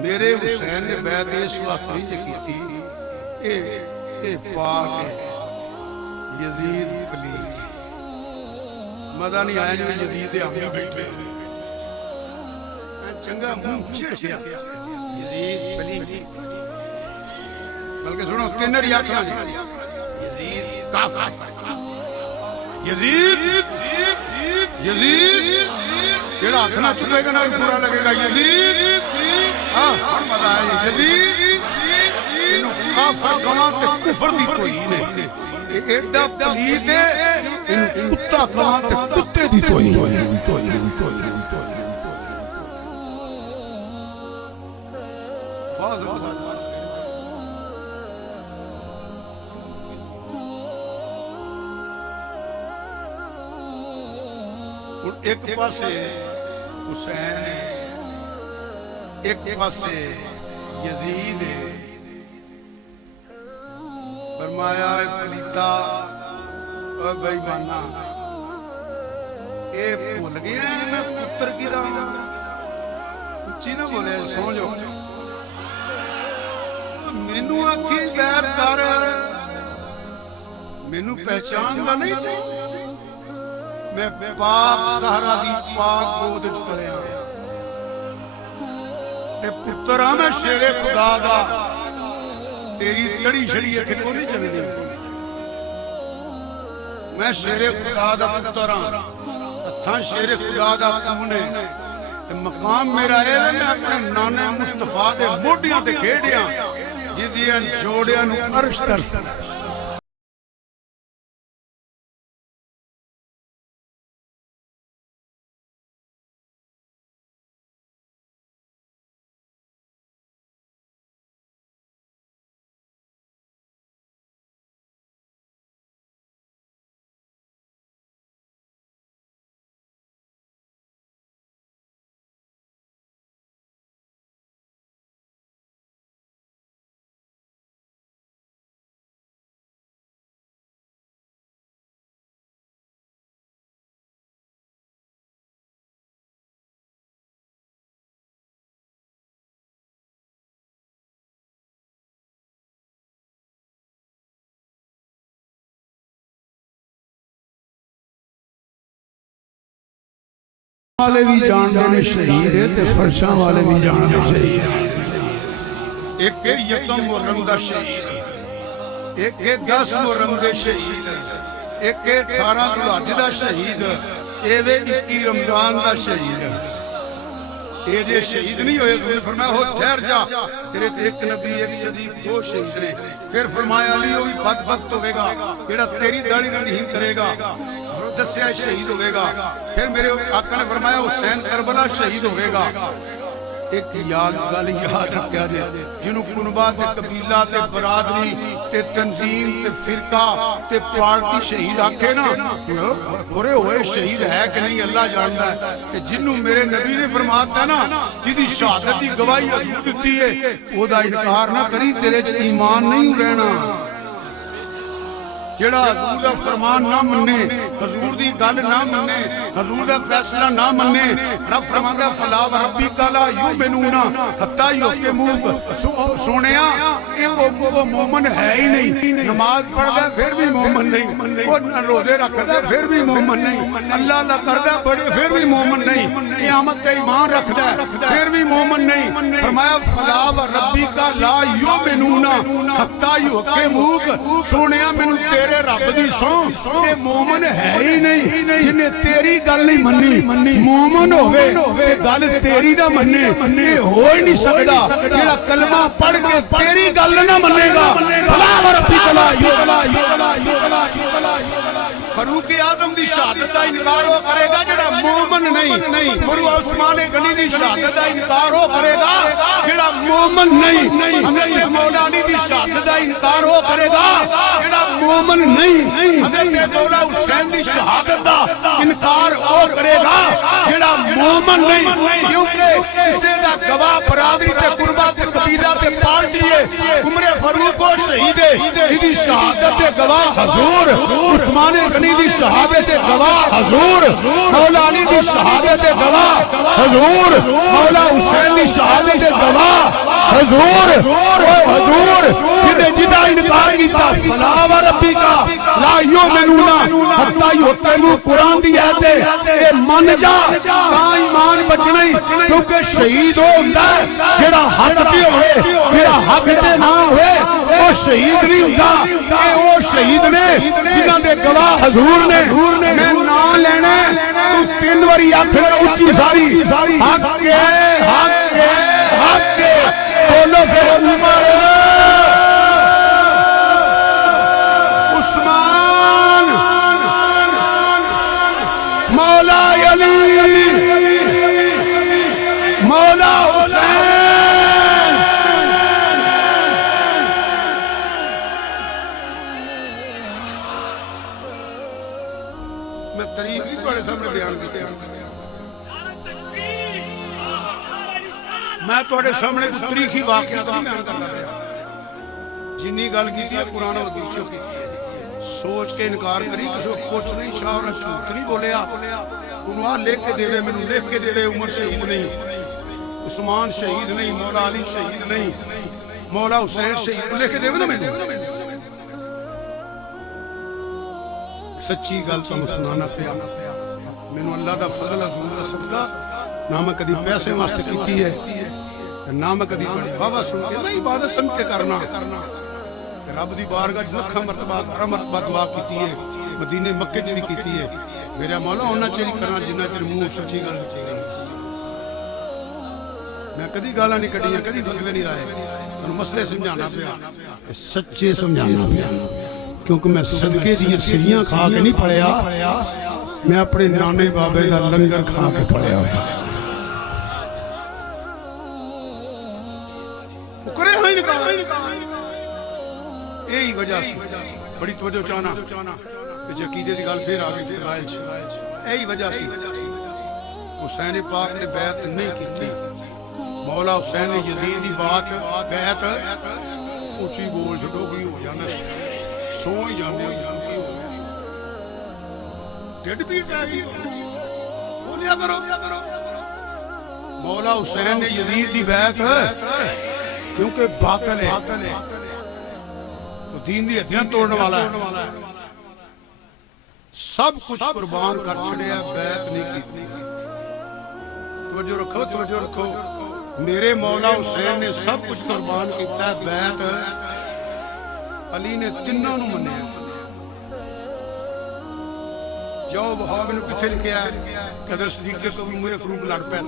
मेरे हुसैन ने बैत इस वास्ते नहीं की पाक यजीद पलीद मजा नहीं आया जिवें यजीद दे आगे बैठे चंगा मुंह छिड़ गया यजीद पलीद बल्कि सुनो तीन रियाखना यजीद काफिर यजीद यजीद जेड़ा हाथ ना चुकेगा ना बुरा लगेगा यजीद हाँ मजा आया यजीद काफिर कहां ते कुफर दी कोई नहीं एडा पलीद है कुत्ता कहां ते कुत्ते दी कोई एक पासे हुसैन एक पासे यजीद फरमाया पलीता और बेईमाना ये भूल गया मैं पुत्र की उच्ची ना बोले सो जाओ मैनू आखी बैत कर मैनू पहचानदा नहीं मैं पाक सहरा दी पाक गोद च पलिया ते पुत्र हां मैं शेरे खुदा दा तेरी तड़ी छड़ी इत्थे को नहीं चलदी मैं शेरे खुदा दा पुत्र हां हत्थां शेरे खुदा दा खून है ते मकाम मेरा है मैं अपने नाने मुस्तफा दे मोढियां ते खेड़िया जिहदियां जोड़ियां नूं अर्श तरस वाले भी जानते ने शहीद है ते फरशां वाले भी जानते शहीद एक यकम मुहर्रम दा शहीद एक 10 मुहर्रम दे शहीद एक 18 जुलहज दा शहीद एवे 21 रमजान दा शहीद ये जे शहीद नहीं होए तो फरमाया हो ठहर जा तेरे ते एक नबी एक सदीक दो शहीद ने फिर फरमाया अली वो भी बदबख्त होवेगा जेड़ा तेरी दाढ़ी नहीं करेगा दस्या शहीद होगा फिर मेरे आका ने फरमाया हुसैन करबला शहीद होगा एक याद गल याद रखा जे जिन्हों कुनबा ते कबीला ते बरादरी ते तंजीम ते फिरका ते पार्टी शहीद आखे ना पूरे होए शहीद है कि नहीं अल्लाह जानता है कि जिन्हों मेरे नबी ने फरमाता ना जिहदी शहादत की गवाही हजूर दी है ओदा इनकार ना करी तेरे च ईमान नहीं रहना जेड़ा हजूर दा फरमान ना मन्ने हजूर दी गल ना मन्ने हजूर दा फैसला ना मन्ने रब फरमांदा फला रब्बी काला युमिनूना हत्ता युकिमूक सोनिया वो मोमिन है ही नहीं नमाज पढ़दा फिर भी मोमिन नहीं वो रोजे रखदा फिर भी मोमिन नहीं अल्लाह अल्लाह करदा बड़े फिर भी मोमिन नहीं क़यामत ते ईमान रखदा फिर भी मोमिन नहीं फरमाया फला रब्बी काला युमिनूना हत्ता युकिमूक सोनिया मैनू तेरे रब दी सौ ते मोमन है ही नहीं जिन्हें तेरी गल नहीं मन्नी मोमन होवे ते गल तेरी ना मन्ने हो ही नहीं सकदा जेड़ा कलमा पढ़ के तेरी गल ना मन्नेगा फला रब्बी कला फरूक आजम दी शहादत दा इनकार हो करेगा जेड़ा मोमन नहीं गुरु उस्मान गनी दी शहादत दा इनकार हो करेगा जेड़ा मोमन नहीं हजरत मौलानी दी शहादत दा इनकार हो करेगा जेड़ा मोमन नहीं हजरत मौला हुसैन दी शहादत दा इनकार हो करेगा जेड़ा मोमन नहीं क्योंकि किसे दा गवाह बरादरी ते कुर्बा ते कबीला ते पार्टी है उमरे फरूक शहीद इदी शहादत दे गवाह हुजूर उस्मान गनी दी शहादत दे गवाह हुजूर मौला अली दी शहादत दे गवाह हुजूर मौला हुसैन दी शहादत दे गवाह हुजूर हुजूर जिने जिदा इनकार कीता फला व रब्बी का ला युमिनूना हत्ता युकिमू कुरान दी आयत ए मन जा ता ईमान बचना ही क्योंकि शहीद हो हुंदा जेड़ा हक ते होवे जेड़ा हक ते ना होवे वो शहीद नहीं हुंदा ए वो शहीद ने जिन्हां दे गवाह हुजूर ने मैं ना लेना तू तीन बारी आखना उच्ची सारी हक है हक है हक है बोलो फिर उमर उस्मान मौला अली मौला हुसैन मैं तारीफ नहीं तुम्हारे सामने बयान की मैं तुम्हारे सामने तारीखी वाकया नहीं बयान करना पाया जिन्नी गल की कुरान हदीस की सोच के इनकार करी किसी कुछ नहीं शाह ने झूठ नहीं बोलिया उन्होंने लिख के देवे मैनू लिख के देवे उमर शहीद नहीं उस्मान शहीद नहीं मौला अली शहीद नहीं मौला हुसैन शहीद लिख के देवे ना मैनू सच्ची गल तुम सुनाना पिया मैनू अल्लाह दा फजल हजूर दा सदका ना मैं कभी पैसे वास्ते की है ना मैं कभी बाबा सुन के मैं इबादत समझ के करना रब दी बारगाह लखा मरतबा हर मरतबा दुआ की है मदीने मक्के च भी की है मेरा मौला उन्ना चेर करना जिन्ना चेर मुंह सच्ची गल मैं कभी गाला नहीं कढ़िया कभी फतवे नहीं लाए तुहानू मसले समझाना पिया सच्चे समझाना पिया क्योंकि मैं सदके दी सिरियां खा के नहीं पढ़िया मैं अपने नाने बाबे का लंगर खा के पढ़िया होया यही वजह से बड़ी तवज्जो चाहना अकीदे की गल फिर आ गई फिराइल यही वजह से हुसैन पाक ने बैत नहीं की मौला हुसैन ने यजीद की बात बैत ऊंची बोल छड़ोगी हो जाना सो ही जाने ढिड पीट आ गई बोलिया करो मौला हुसैन ने यजीद की बैत क्योंकि बातिल है दीन दी हड्डियां तोड़ने वाला है सब कुछ कुर्बान कर छड़िया बैत नहीं की तवज्जो रखो मेरे मौला हुसैन ने सब कुछ कुर्बान किया बैत अली ने तिन्ना नूं मन्निया जाओ वहाब ने किथे लिखिया कदर सदीक के मेरे फरूक लड़ पै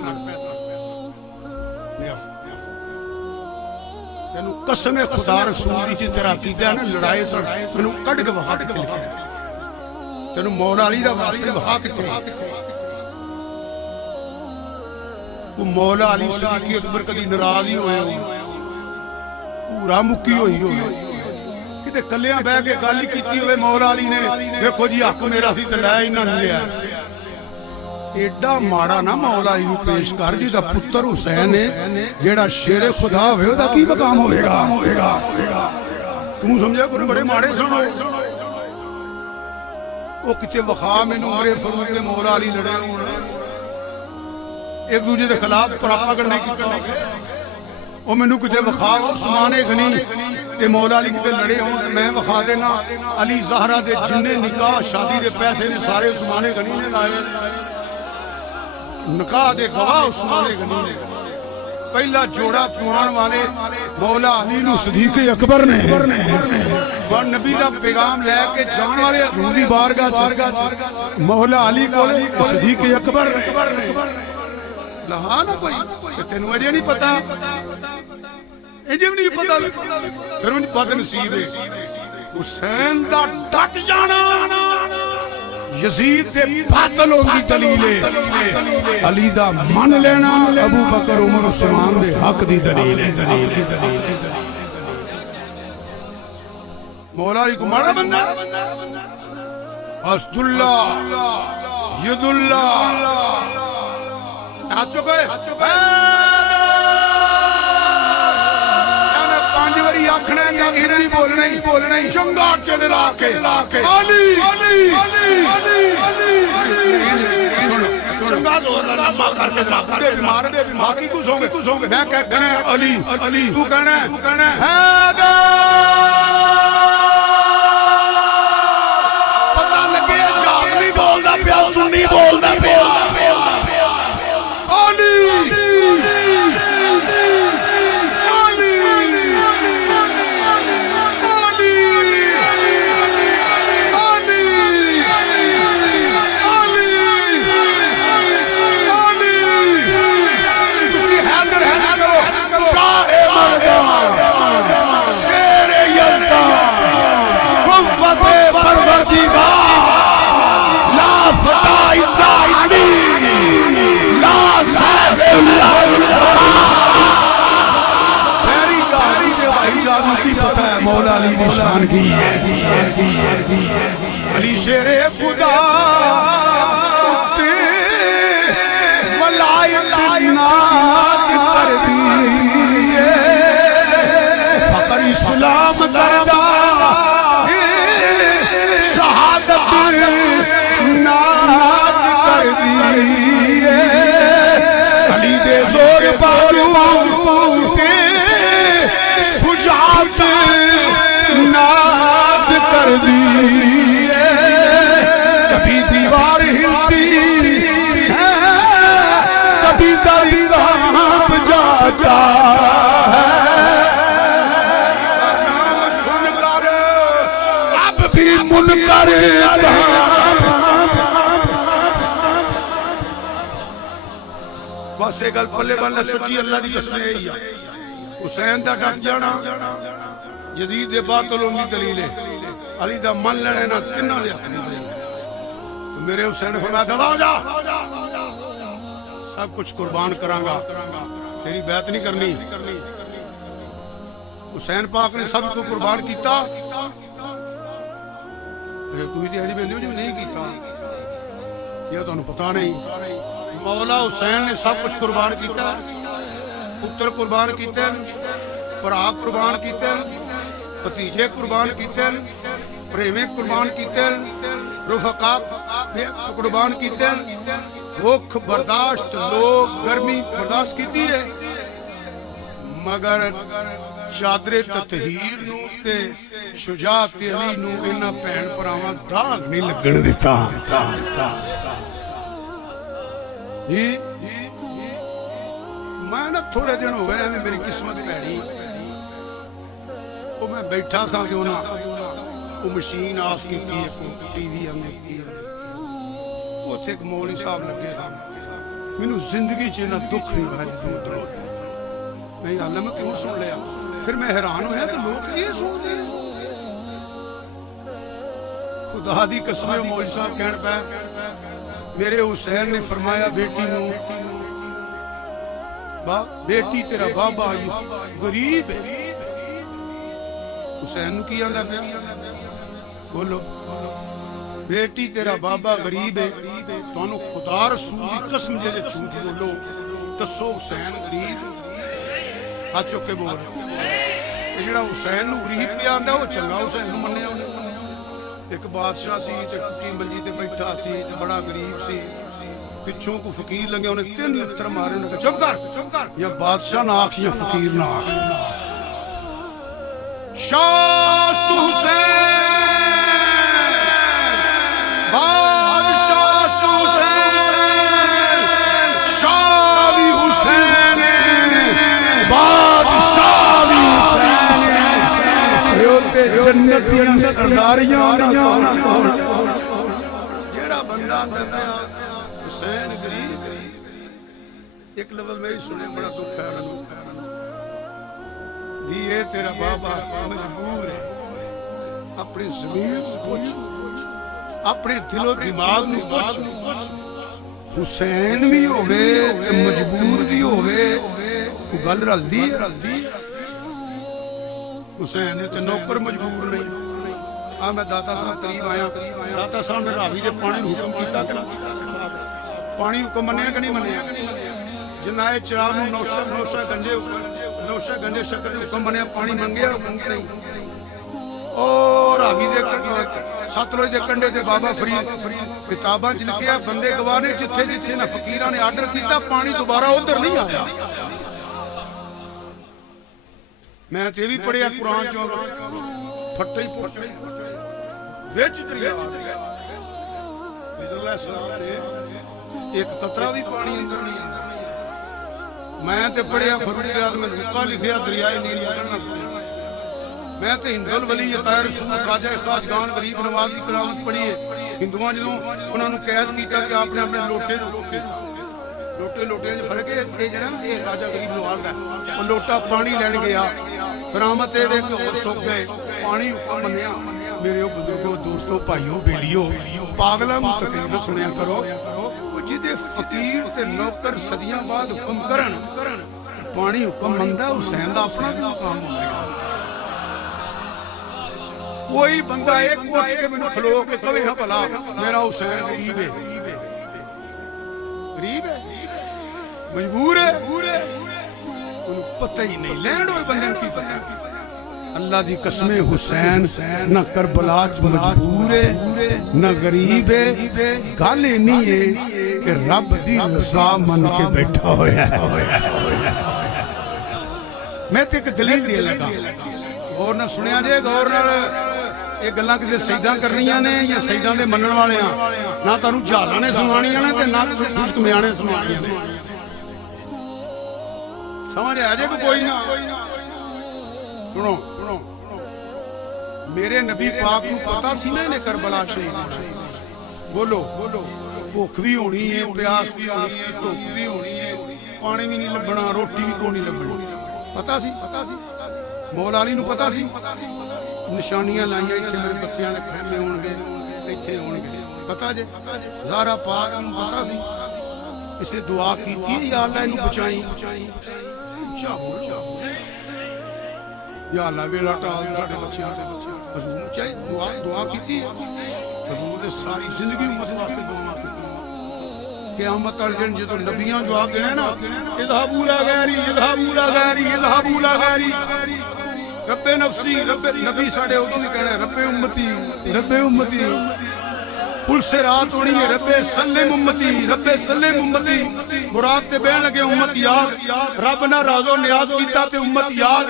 तेनू कसम है खुदा रसूल दी तेरा अकीदा है ना लड़ाई मैनू कढ़ के वहा के लिखा तेनू मौला अली दा वास्ते वहा किथे वो मौला अली सदीक अकबर कदी नाराज ही होए पूरा मुक्की होई किते कलियां बह के गल ही कीती होवे मौला अली ने देखो जी हक मेरा सी ते लै इन्हां ने लिया एडा माड़ा ना मौला अली नूं पेश कर जिहदा पुत्र हुसैन है जेड़ा शेरे खुदा होवे ओदा की मकाम होवेगा तू समझिया कोई बड़े माड़े सुनो ओ किते वखा मैनू मेरे फरूक ते मौला अली लड़े होण एक दूजे के खिलाफ प्रोपेगेंडा कीता ओ मैनू किते वखा उस्मान गनी ते मौला अली किते लड़े होण मैं वखा देना अली ज़हरा दे जिन्ने निकाह शादी दे पैसे ने सारे उस्मान गनी ने लाए निकाह दे गवाह उस्मान गनी ने पहला जोड़ा चुनान वाले मौला अली नूं सदीक अकबर ने वन नबी दा पैगाम लेके जान वाले हजूर दी बारगाह मौला अली को सदीक अकबर ने लहा ना कोई तेनू अजे नहीं पता इंजे भी नहीं पता फिर उन बदनसीब है हुसैन दा डट जाना यजीद दे बातल होंदी दलील है अली दा मन लेना अबू बकर उमर उस्मान दे हक दी दलील है मौला अली को माड़ा बनना अस्दुल्लाह यदुल्लाह हाथ चुके मैं 5 बारी आखना है हिंदी बोलना ही चंगा चला के अली चंगा लम्बा करके बीमार बाकी कुछ होंगे मैं कहना अली तू कहना पता लगे जाप नहीं बोलता प्या सुन्नी बोलता प्या शान की अली शेरे खुदा वलायत नात कर दी फखर इस्लाम करदा शहादत नात कर दी अली दे जोर बारू शुजात नाद कर दी कभी दीवार हिलती है कभी दरियाब जाता है नाम सुनकर अब भी मुनकर बस एक गल पल्ले बनना सच्ची अल्लाह की कसम यही है हुसैन दा डट जाना यजीद दे बातल होंदी दलील है अली दा मन लेने ना किन्ना ले हक नहीं तो मेरे हुसैन फरमाया दबा जा सब कुछ कुर्बान करांगा तेरी बैत नहीं करनी हुसैन पाक ने सब को कुर्बान किया कोई दिहाड़ी में नहीं किया यह तुहानू पता नहीं मौला हुसैन ने सब कुछ कुर्बान किया पुत्र कुर्बान किए भरा कुर्बान किए भतीजे कुर्बान किए प्रेमे कुर्बान किए रुफका कुर्बान किए भुख बर्दाश्त लोग गर्मी बर्दाश्त की है मगर चादरे ततहीर नू ते शुजात अली नू इन्हां भैन भरावां दाग नहीं लगण दिता जी मैं ना थोड़े दिन हो गए मेरी किस्मत भैड़ी वो मैं बैठा सा क्यों ना वो मशीन आस की टीवी हमने उत्थे एक मौलवी साहब लगे मैनू जिंदगी च इन्ना दुख नहीं आया नहीं गल मैं क्यों सुन लिया फिर मैं हैरान होया कि लोग ये सुनते खुदा दी कसम मौलवी साहब कहण पे मेरे हुसैन ने फरमाया बेटी नू बेटी तेरा बाबा गरीब है हुसैन की आंदा पे बोलो बेटी तेरा बाबा गरीब है तुहानू खुदा रसूल की कसम जे झूठ बोलो दसो हुसैन गरीब हाथ चुक के बोल जेड़ा हुसैन नू गरीब पे आंदा वो चंगा हुसैन नू मन्निया एक बादशाह सी ते टुटी मंजी ते बैठा सी ते बड़ा गरीब सी पिछों को फकीर लगे उन्हें 3 लत्तर मारे उन्हें चुप कर या बादशाह ना आख या फकीर ना आख शास्त हुसैन बादशाह हुसैन शाही हुसैन बादशाह हुसैन जन्नतियां सरदारियां जेड़ा बंदा हुसैन गरीब एक लफ्ज में सुने बड़ा दुख है ये तेरा बाबा मजबूर है अपनी ज़मीर को पूछ अपने दिलो दिमाग में पूछ हुसैन भी होवे मजबूर भी होवे गल रलदी हुसैन ने तो नौकर मजबूर नहीं आ मैं दाता साहब करीब आया दाता साहब ने रावी दे पानी हुक्म कीता कि पानी हुक्म मन्निया कि नहीं मन्निया जिन्ना चराग नौशा गंजे नौशा गंजे शक्कर हुक्म बनया पानी मंगया मंगे नहीं और रावी दे सतलुज दे कंढे ते बाबा फरीद किताबां च लिखिया बंदे गवाह ने जिथे जिथे ना फकीरां ने आर्डर किया पानी दोबारा उधर नहीं आया। मैं ते भी पढ़िया कुरान चो फटे विच दरिया एक कतरा भी पानी अंदर नहीं आया। मैं ते पढ़िया फरूक में लिखा लिखिया दरियाए नील निकलना। मैं तो हिंदुल वली अतार खाजा खाजगान गरीब नवाज की करामत पढ़ी है। हिंदुआ जो उन्होंने कैद किया कि आपने अपने लोटे लोटे लोटिया फर्क है ये राजा गरीब नवाज का लोटा पानी लैन गया करामत सुख गए पानी उपर मनिया। मेरे बुजुर्गो दोस्तों भाइयों बेलियो पागलों को तकरीर सुनिया करो जिदे फकीर ते नौकर सदियां बाद हुक्म करन पानी हुक्म मंदा हुसैन का अपना भी काम होगा। कोई बंदा एक उठ के मैंने खलो के कवे हाँ भला मेरा हुसैन गरीब है मजबूर है पता ही नहीं लैंड हो बंदे की पता। अल्लाह दी कसमें हुसैन न करबला च मजबूर है न गरीब है। गल इन्नी है कि रब दी रज़ा मन के बैठा होया है। मैं ते एक दलील दे लगा गौर ना सुनिया जे गौर नाल ये गल्लां किसी शहीदां करनियां ने या शहीदां दे मनण वाले ना तुहानू जहाज़ां ने सुनाणियां ने ते ना खुश्क म्याणे सुनाणियां ने। समझ आ जाए कोई ना सुनो सुनो मेरे नबी पाक को पता सी ना इन्हें करबला शहीद बोलो बोलो भुख भी होनी है प्यास भी होनी है धुप भी होनी है पानी भी नहीं लभना रोटी भी कोई नहीं लभनी पता सी मौला अली नूं पता सी निशानियां लाइया इत्थे मेरे बच्चों के खैमे होणगे इत्थे होणगे पता जे ज़ारा पाक नूं पता सी इसे दुआ की या अल्लाह इनू बचाई या अल्लाह वेला टाल साडे बच्चों ते हजूर चाहे दुआ की हजूर ने सारी जिंदगी उम्मत वास्ते दुआ की। क़यामत वाले दिन जो नबियां जवाब देना ना इज़हाबू इला गैरी इज़हाबू इला गैरी इज़हाबू इला गैरी रब्बे नफसी रब्बे नबी साडे उदों भी कहना रब्बे उम्मती पुलसे रात होनी है रब्बे सल्लिम उम्मती मुराद ते बहन लगे उम्मत याद रब ना राजो नियाज कीता ते उम्मत याद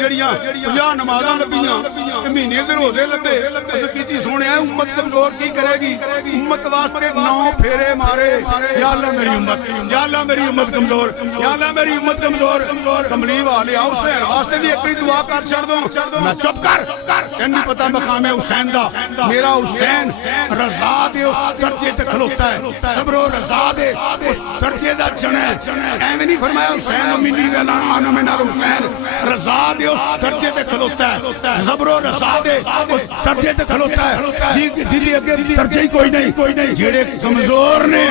जड़ियां 50 नमाज़ां लबियां महीने दे रोजे लबे अस कीती सोहणिया उम्मत कमजोर की करेगी उम्मत वास्ते 9 फेरे मारे या अल्लाह मेरी उम्मत कमजोर या अल्लाह मेरी उम्मत कमजोर कमली वाले आओ हुसैन वास्ते भी एक दुआ कर छड़ दो मैं चुप कर नहीं पता मकाम है हुसैन दा मेरा हुसैन रज़ा दे उस दर्जे ते खलोता है सबरो रज़ा दे उस दर्जे दा जन है एवें नहीं फरमाया हुसैन मिनी वाला आना में ना हुसैन रज़ा दे उस दर्जे पे खलोता है सबरो रज़ा दे उस दर्जे ते खलोता है जी दिल्ली अगे दर्जे ही कोई नहीं जेड़े कमजोर ने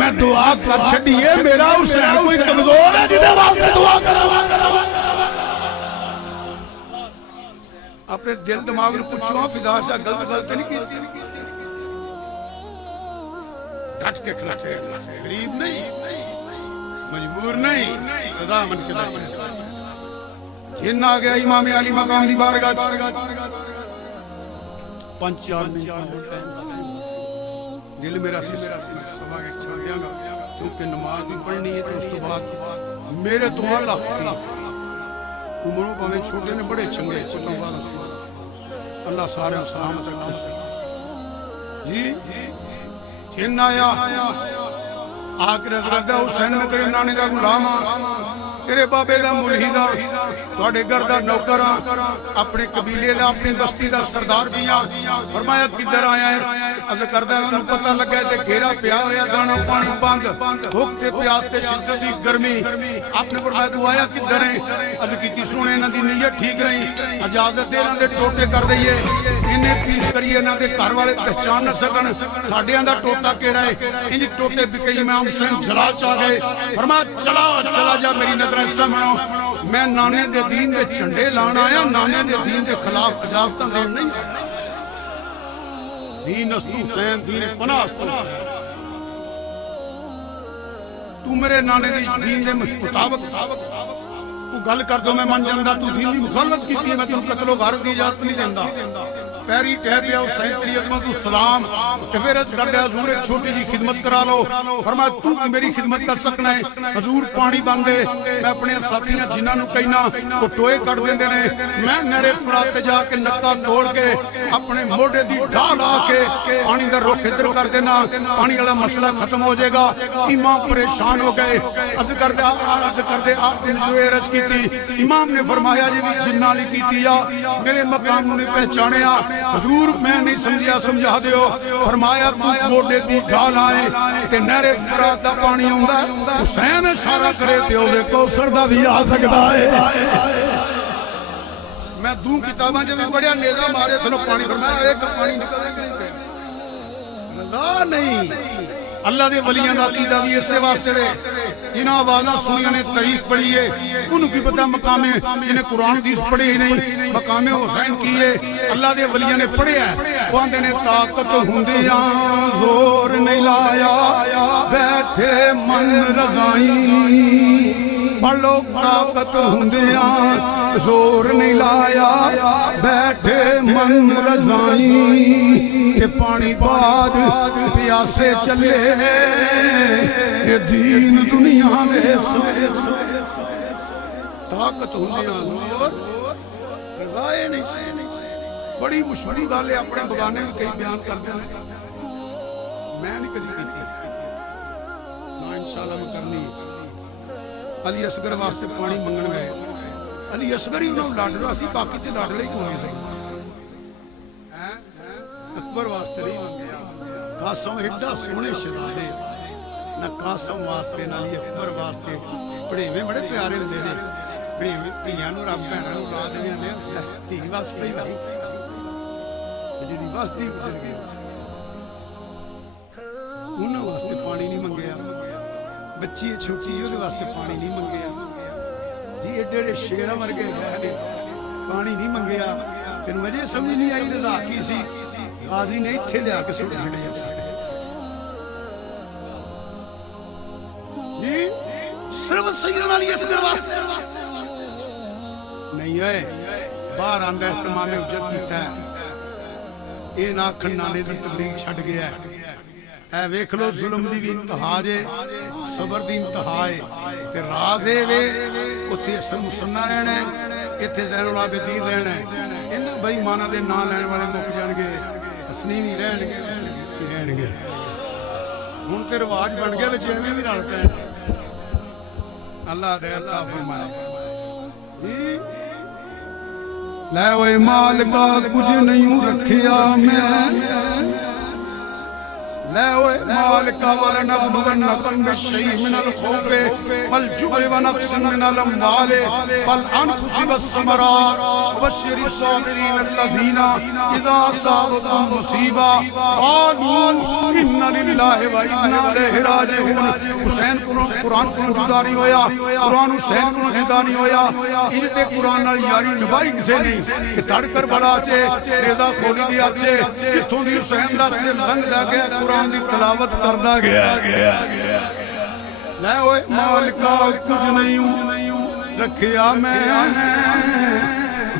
मैं दुआ कर छड़ी है मेरा हुसैन कोई कमजोर है जिदे वास्ते दुआ करा अपने दिल दिमाग में पूछो फिदा सा गलत नहीं की डट के खड़े गरीब नहीं मजबूर नहीं रज़ा मन के बैठे जिन आ गया इमाम अली मकाम दी बारगाह पंच चार दिल मेरा सभा के छा गया क्योंकि नमाज भी पढ़नी है तो उस तो बाद मेरे तो अल्लाह की उम्रों भावें छोटे ने बड़े चंगे अल्लाह सारे सलामत रखे जी जिन आया आकर हुसैन में तेरे नाने का गुलाम तेरे बाबे का मुरीदा थोड़े घर का नौकर अपने कबीले का अपनी बस्ती का सरदार भी फरमाया किधर आया है अज करदा पता लगा घेरा पिया होया दाना पानी बंद भुख ते प्यास ते शिद्दत दी गर्मी आपने फरमाया तू आया किधर है अज की सुने इन्हां दी नीयत ठीक रही इजाजत दे इन्हां दे टोटे कर दईए इन्हें पीस करिए इन्हां दे घर वाले पहचान न सकन साडियां दा टोटा केड़ा है इंज टोटे बिके इमाम हुसैन जलाल चा गए फरमाया चला जा मेरी नजर समझो मैं नाने दे दीन दे झंडे लाण आया नाने दे दीन दे खिलाफ इजाजत देन नहीं दीन अस्तु हुसैन दीन पनाह अस्तु तू मेरे नाने दी दीन दे मुताबिक तू गल कर दो मैं मन जांदा तू दीन दी मुखालफत कीती है मैं तैनूं कत्लो गारत दी इजाजत नहीं देंदा पैरी टह पिया हुसैन तेरी अज़मत तू सलाम ते फिर अर्ज कर दिया हुजूर एक छोटी जी खिदमत करा लो फरमाया तू की मेरी खिदमत कर सकना है हुजूर पानी बन दे मैं अपने साथियां जिन्हां नूं कहना वो टोए कट देंदे ने मैं नहरे फरात ते जाके नक्का तोड़ के अपने मोढे दी ढाह ला के पानी दा रुख इधर कर देना पानी वाला मसला खत्म हो जाएगा इमाम परेशान हो गए अर्ज कर दे आपने जो अर्ज की इमाम ने फरमाया जी भी जिन्ना ली कीती आ मेरे मकाम नूं नहीं पहचानिया हुजूर मैं नहीं समझिया समझा दियो फरमाया तू मोढे दी ढाल आए ते नहरे फरात दा पानी आउंदा हुसैन इशारा करे ते ओदे कौसर दा भी आ सकदा है मैं दू किताबां च भी पढ़िया नेजा मारे थलो पानी फरमाया एक पानी निकलेगा नहीं अल्लाह नहीं अल्लाह दे वलियां दा अकीदा भी इसे वास्ते वे जिन्हां आवाज़ां सुनियां ने तारीफ पढ़ी है उन्होंने की पता मकामे जिन्हें कुरान हदीस पढ़ी नहीं मकामे हुसैन की है अल्लाह दे वलियां ने पढ़िया वो आंदे ने ताकत हुंदियां जोर नहीं लाया बैठे मन रज़ाई पढ़ो ताकत हुंदियां जोर नहीं लाया बैठे मन रज़ाई के पानी बाद प्यासे चले ये दीन दुनिया में ताकत हुंदियां रज़ाए नहीं से बड़ी मुश्किल गल है अपने बगाने में कई बयान करते हैं मैं नहीं कभी की ना इंशाअल्लाह मैं करनी अली असगर वास्ते पानी मंगण गए अली असगर ही उन्होंने लाडला सी बाकी से लाडले ही कोने से अकबर वास्ते नहीं मंगया कासम एडा सोहने शराले ना कासम वास्ते ना अकबर वास्ते भड़ेवे बड़े प्यारे होंदे ने भड़ेवे धीआं नूं रब भैणां नूं ला देने ने धी वास्ते ही भाई जिहदी वसदी गुजर गई उन्हां वास्ते पानी नहीं मंगया बच्ची छोटी ਉਹਦੇ वास्ते पानी नहीं मंगया जी एडे एडे शेरां वर्गे गए पानी नहीं मंगया तेनू अजे समझ नहीं आई रज़ा की सी गाजी ने इत्थे लिया के सुट छड़े जी सिर्फ सैयदना अली असगर वास्ते नहीं है बाहर आंदा इहतमाम उज्जत कीता है ये ना आखण नाने दी तबलीग छड़ गया ऐ वेख लो जुल्म दी भी इंतहा जे सबर दी इंतहा है ते राज ए वे उत्थे हसन मुसन्ना रहना है इत्थे ज़ैनुल आबिदीन रहना है इन्हां बेईमानां दे नां लैण वाले मुक जाणगे हसनी भी रहणगे हुण ते रिवाज बन गया विच एवें भी रल पैण अल्लाह दे अता फरमाए लै ओए मालिका कुछ नहीं रखिया मैं لا مالك ولا نبلونكم بالشيء من الخوف والجوع ونقص من الاموال والانفس والثمرات وبشر الصابرين الذين اذا اصابتهم مصيبه قالوا انا لله وانا اليه راجعون حسین کو قرآن کو جدا نہیں ہویا قرآن حسین کو جدا نہیں ہویا ان تے قرآن نال یاری نبھائی کسے نہیں کہ تڑ کربلا چ رضا خولی دی اچے جتھوں دی حسین دا سر لنگ دا گیا قرآن دی تلاوت کردا گیا لے اوے مالکا کچھ نہیں رکھیا میں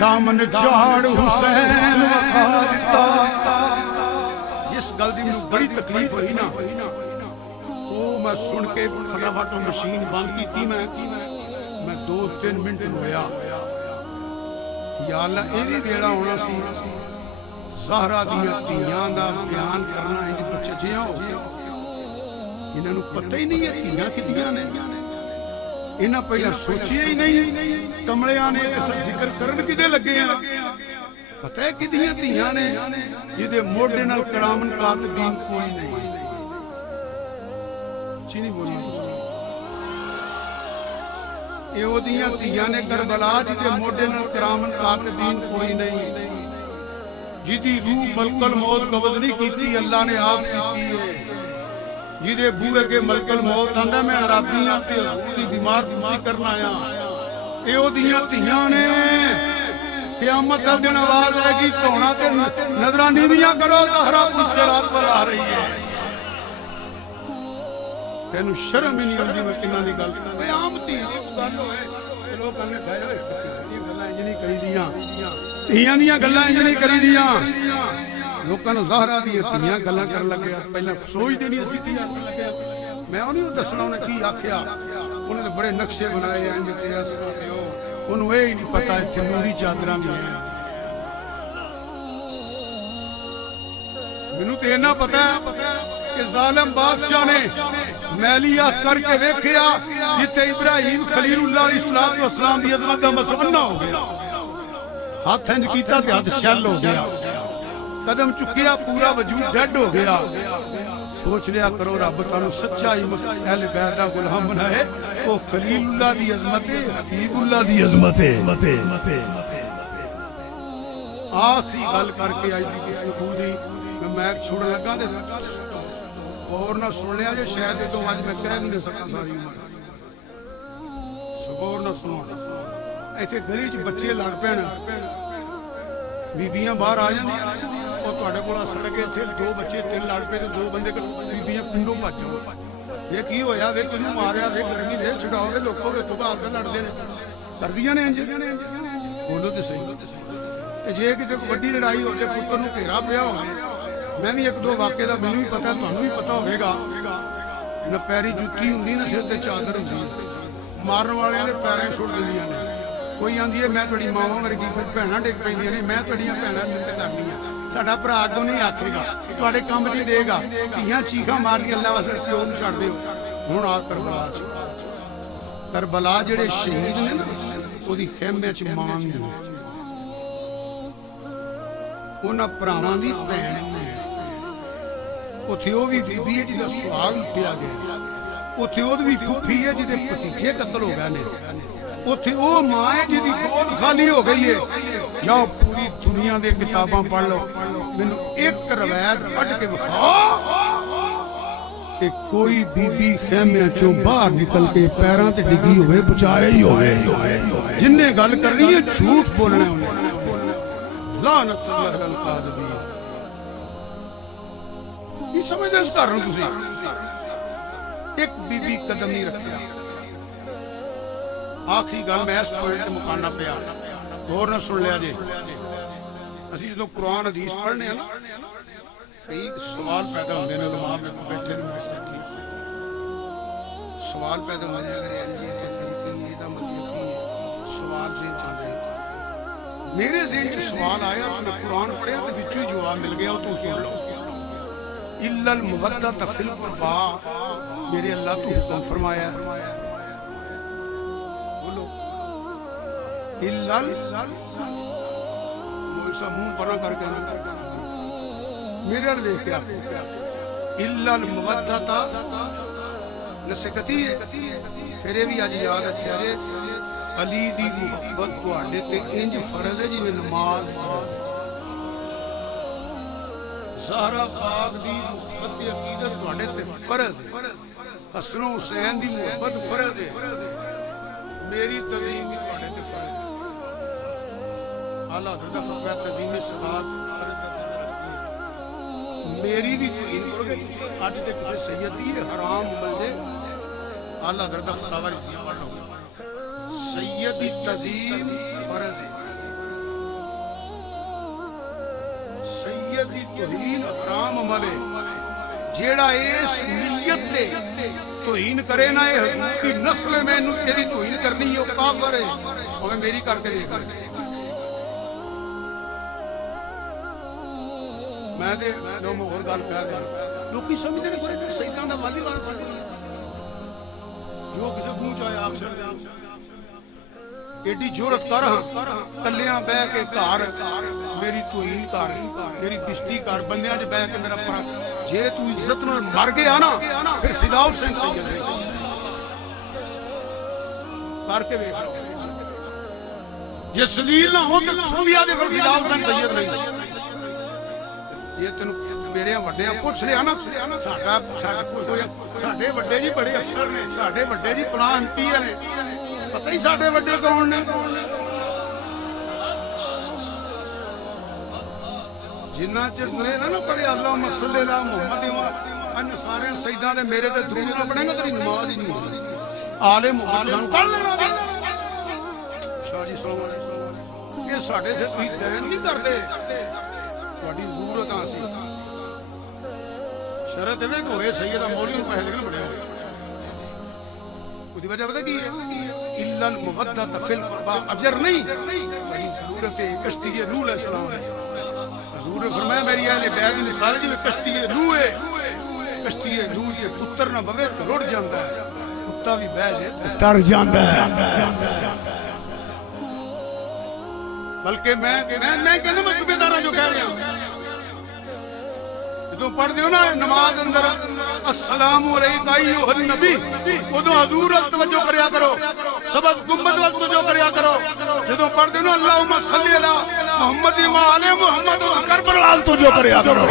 دامن جھاڑ حسین وکھاتا جس گل دی مینوں بڑی تکلیف ہوئی نا او میں سن کے فٹافٹ مشین بند کیتی میں 2-3 منٹ ہویا یا اللہ اے وی ویلا ہونا سی زہرا دیاں دھیاں دا بیان کرنا انج بچے جیاں انہاں نوں پتہ ہی نہیں ہے دھیاں کدیاں نے انہاں پہلا سوچیا ہی نہیں کملیاں نے اس ذکر کرن کدے لگے ہیں پتہ ہے کدیاں دھیاں نے جدے موڈے نال کرامن پاک دین کوئی نہیں چینی بولنا اے او دیاں دھیاں نے کربلا جدے موڈے نال کرامن پاک دین کوئی نہیں جدی روح ملک الموت قبض نہیں کیتی اللہ نے آپ کی ہے جدے بوئے کے ملک الموت آندا میں عربی ہاں تے دی بیمار پوسی کرنا آیا اے او دیاں دھیاں نے قیامت دا دن آواز آئے گی دھونا تے نظراں نیویاں کرو زہرا پوچھ رات پر آ رہی ہے तेनू शर्म ही नहीं आती मैं किन्ना दी गल आम धी दी गल होए लोग कहने बह जाओ गल्लां इंज नहीं करीदियां धीआं दियां गल्लां इंज नहीं करीदियां लोकां नूं ज़ाहरा दी धीआं गल्लां करन लगे पहलां सोचदे नहीं असीं की आखण लगे मैं उन्हें दसना उन्हें की आख्या उन्हें तो बड़े नक्शे बनाए इंज ते इस तरह ते उन्होंने यह ही नहीं पता इत्थे नूरी चादरां भी हैं मैनू तो इन्ना पता है कि जालिम बादशाह ने मैलिया करके देखिया जिथे इब्राहिम खलीलुल्लाह अलैहिस्सलाम दी अज़मत दा मसवन्ना हो गया हाथ इंज कीता ते हाथ शैल हो गया कदम चुकिया पूरा वजूद डेड हो गया सोच लिया करो रब तुहानू सच्चा अहले बैत दा गुलाम बनाए वो खलीलुल्लाह दी अज़मत है हबीबुल्लाह दी अज़मत है आखिरी गल करके आज दी गुफ्तगू दी मैं छोड़ लगा ते और ना सुन लिया जो शायद तो आज मैं कह भी नहीं सकता सारी उम्र और ना सुनो इतने गली च बच्चे लड़ पैन बीबियां बाहर आ जांदियां और तुहाडे कोल सड़क इत्थे दो बच्चे तीन लड़ पे दो बंदे बीबियां पिंडों भज जाओ ये की होया वे तुहानू मारिया वे गर्मी दे छुड़ाओ वे लोको वेखो बाहर के लड़दे ने करदियां ने इंज बोलो ते सही ते जे किते वड्डी लड़ाई हो जाए पुत्तर नू घेरा पिया होवे मैं भी एक दो वाक़े का मैनू भी पता तुहानू भी पता होगा न पैरी जुत्ती होंगी न सिर ते चादर होंगी मारन वाले ने पैरें छुड़ दिंदियां ने कोई आंदी है मैं तुहाडी मां वर्गी फिर भैणां डिग पैंदियां ने मैं तुहाडीआं भैणां मिन्नत करनी है साडा भरा अगों नहीं आखेगा तुहाडे काम च देगा धीआं चीखां मारदियां अल्लाह वास्ते प्यो नूं छड्ड दिओ हुण आ करबला जिहड़े शहीद ने ना ओहदी खेमे च मां दी उन्हां भरावां दी भैण उत्थे वो भी बीबी है जिसका सुहाग लुटिया गया उत्थे वो भी फुफी है जिहदे भतीजे कत्ल हो गए ने उत्थे वो मां है जिहदी गोद खाली हो गई है जाओ पूरी दुनिया दे किताबां पढ़ लो मैनू एक रवायत पढ़ के विखा कि कोई बीबी खेमे चों बाहर निकल के पैरां ते डिगी होवे बचाया ही होवे जिन्ने गल करनी है झूठ बोलना उन्हें लानतुल्लाह अलल काज़िबीन समझते इस कारण एक बीबी कदम नहीं रखा आखिरी गल मैं इस पॉइंट मुकाना पिया और ना सुन लिया जे असीं जो कुरान हदीस पढ़ने ना कई सवाल पैदा होंगे ने दिमाग में बैठे सवाल पैदा हो जाए सवाल से मेरे ज़हन च सवाल आया मैं कुरान पढ़िया तो विचों जवाब मिल गया तू सुन लो इल्लल मुवद्दत फिल कुर्बा मेरे अल्लाह तू हुक्म फरमाया बोलो इल्लल मोसा मुंह परा करके मेरे अल देख के इल्लल मुवद्दत नसीहती है फिर भी अज याद रखिया जे अली दी मोहब्बत तुहाडे ते इंज फर्ज है जिवें नमाज फर्ज ज़हरा पाक दी मोहब्बत दी अकीदत तुहाडे ते फर्ज है हसन हुसैन दी मोहब्बत फर्ज है मेरी तज़ीम भी तुहाडे ते फर्ज है आला हज़रत दा फतवा तज़ीम सलात मेरी भी तज़ीम करोगे अज ते किसी सैयद दी हराम बंदे आला हज़रत दा फतवा रिफिया पढ़ लो सैयद दी तज़ीम फर्ज है तौहीन हराम अमल है जेड़ा इस नियत ते तौहीन करे ना ये हुजूर दी नस्ल में इनू तेरी तौहीन करनी है काफिर है और मेरी करके देख मैं दे दो मोहर गल कह गया लोग समझते नहीं शैतान दा वाली वार जो किसी मुंह च आया अक्षर दे एडी जरूरत कर कलियां बह के घर मेरी तौहीन कर मेरी बिस्ती कर बंदियां च बह के मेरा पर जे तू इज्जत नाल मर गया ना फिर फिदाउल सिंह सैयद करके वेख जे सलील ना हो तो सूफिया दे फिदाउल सिंह सैयद नहीं ये तेन मेरे वड्डियां पुछ लिया ना साडे वड्डे जी बड़े अफसर ने साडे वड्डे जी फलां एमपी ने पता ही साडे वड्डे कौन ने जिन्ना चिर तुहे ना पढ़े अल्लाह मसले दा मोहम्मद मैं सारे शहीदां दे मेरे ते दरूद ना पढ़ेगा तेरी नमाज ही नहीं होगी। आले मुहम्मद पढ़ लेना शाह जी सलाम ये साडे से तुसीं दैन नहीं करदे तुहाडी जरूरत आ सी शरत इवें कि होए सैयद मौलवी नूं पैसे देने बड़े होए उसदी वजह पता की है इल्लल मुवद्दत फिल कुर्बा अजर नहीं बड़ी जरूरत है कश्ती नूह अलैहिस्सलाम हजूर ने फरमाया मेरी अहले बैत दी मिसाल जिवें कश्ती नूह है कश्ती नूह दे पुत्र ना बवे रुड़ जांदा है कुत्ता भी बह जाए तर जांदा है बल्कि मैं कहना मैं सूबेदारा जो कह रहा हूं जो पढ़ दियो ना नमाज अंदर अस्सलामु अलैका अय्युहन नबी उदो हजूर तवज्जो करया करो सबस गुंबद वल तवज्जो करया करो जो पढ़ दियो ना अल्लाहुम्मा सल्ली अला मुहम्मद व आले मुहम्मद करबला वल तवज्जो करया करो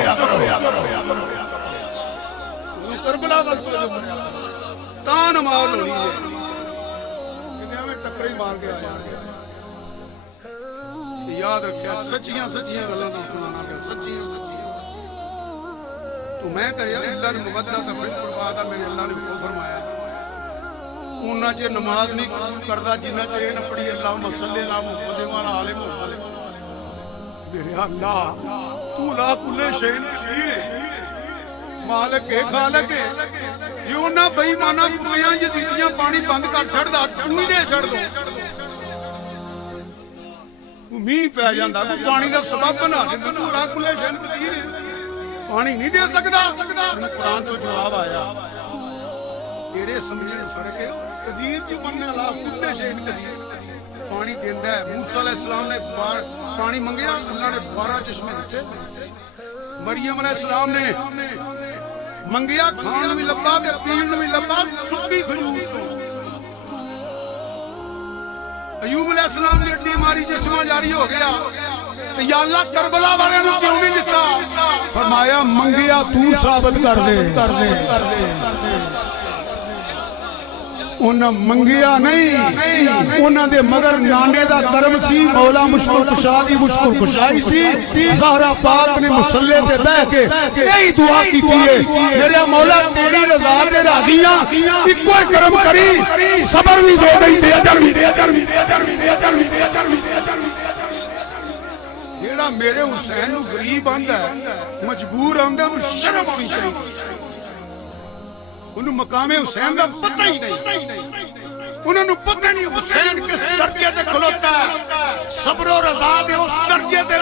करबला वल तवज्जो करया ता नमाज होनी है कि मैं टक्कर ही मार के आया याद रखिया सच्चियां सच्चियां गल्लां सुनाना पिया सच्चियां तो मैं करिया इल्लल मुवद्दत फिल कुर्बा दा मेरे अल्लाह ने हुक्म फरमाया उन्ना च नमाज नहीं करदा जिन्ना च ये न पढ़ी अल्लाहुम्मा सल्ली अला मुहम्मद व आले मुहम्मद मेरे अल्लाह तू ला कुल्ले शैइन कदीर मालिक है खालिक है ये उन्ना बेईमाना कुत्तियां यजीदियां पानी बंद कर छड़दा तू ही दे छड़ दो मीह पै जाता कोई पानी का सबब बना देंदा खुले शैन कदीर पानी नहीं दे सकता कुरान तो जवाब आया तेरे समझने फर्क है कदीर की बनने वाला खुले शैन कदीर पानी देंदा है मूसा अलैहिस्सलाम ने पानी मंगया अल्लाह ने 12 चश्मे दिते मरियम अलैहिस्सलाम ने मंगया खान भी लब्बा ते पीण भी लब्बा सुक्की खजूर तो अयूब अलैहिस्सलाम ने अड्डी मारी चश्मा जारी हो गया तो या अल्लाह करबला वाले नु क्यों नहीं दिता फरमाया मंगिया तू साबित कर दे उन्हें मंगिया नहीं उन्होंने मगर नाने दा कर्म सी मौला मुश्किल कुशा दी मुश्किल कुशाई सी ज़हरा पाक ने मुसल्ले ते बैठ के यही दुआ की है मेरे मौला तेरी रज़ा ते राज़ियां इको ही कर्म करी सबर भी दे गई दे अजर भी दे अजर भी दे अजर भी दे अजर भी दे अजर भी दे अजर भी जेड़ा मेरे हुसैन नु गरीब आंदा मजबूर आंदा शर्म आनी चाहिए उन्हें मकामे हुसैन का पता ही नहीं उन्होंने पता नहीं हुसैन किस दर्जे ते खलोता है सब्र और रज़ा दे उस दर्जे ते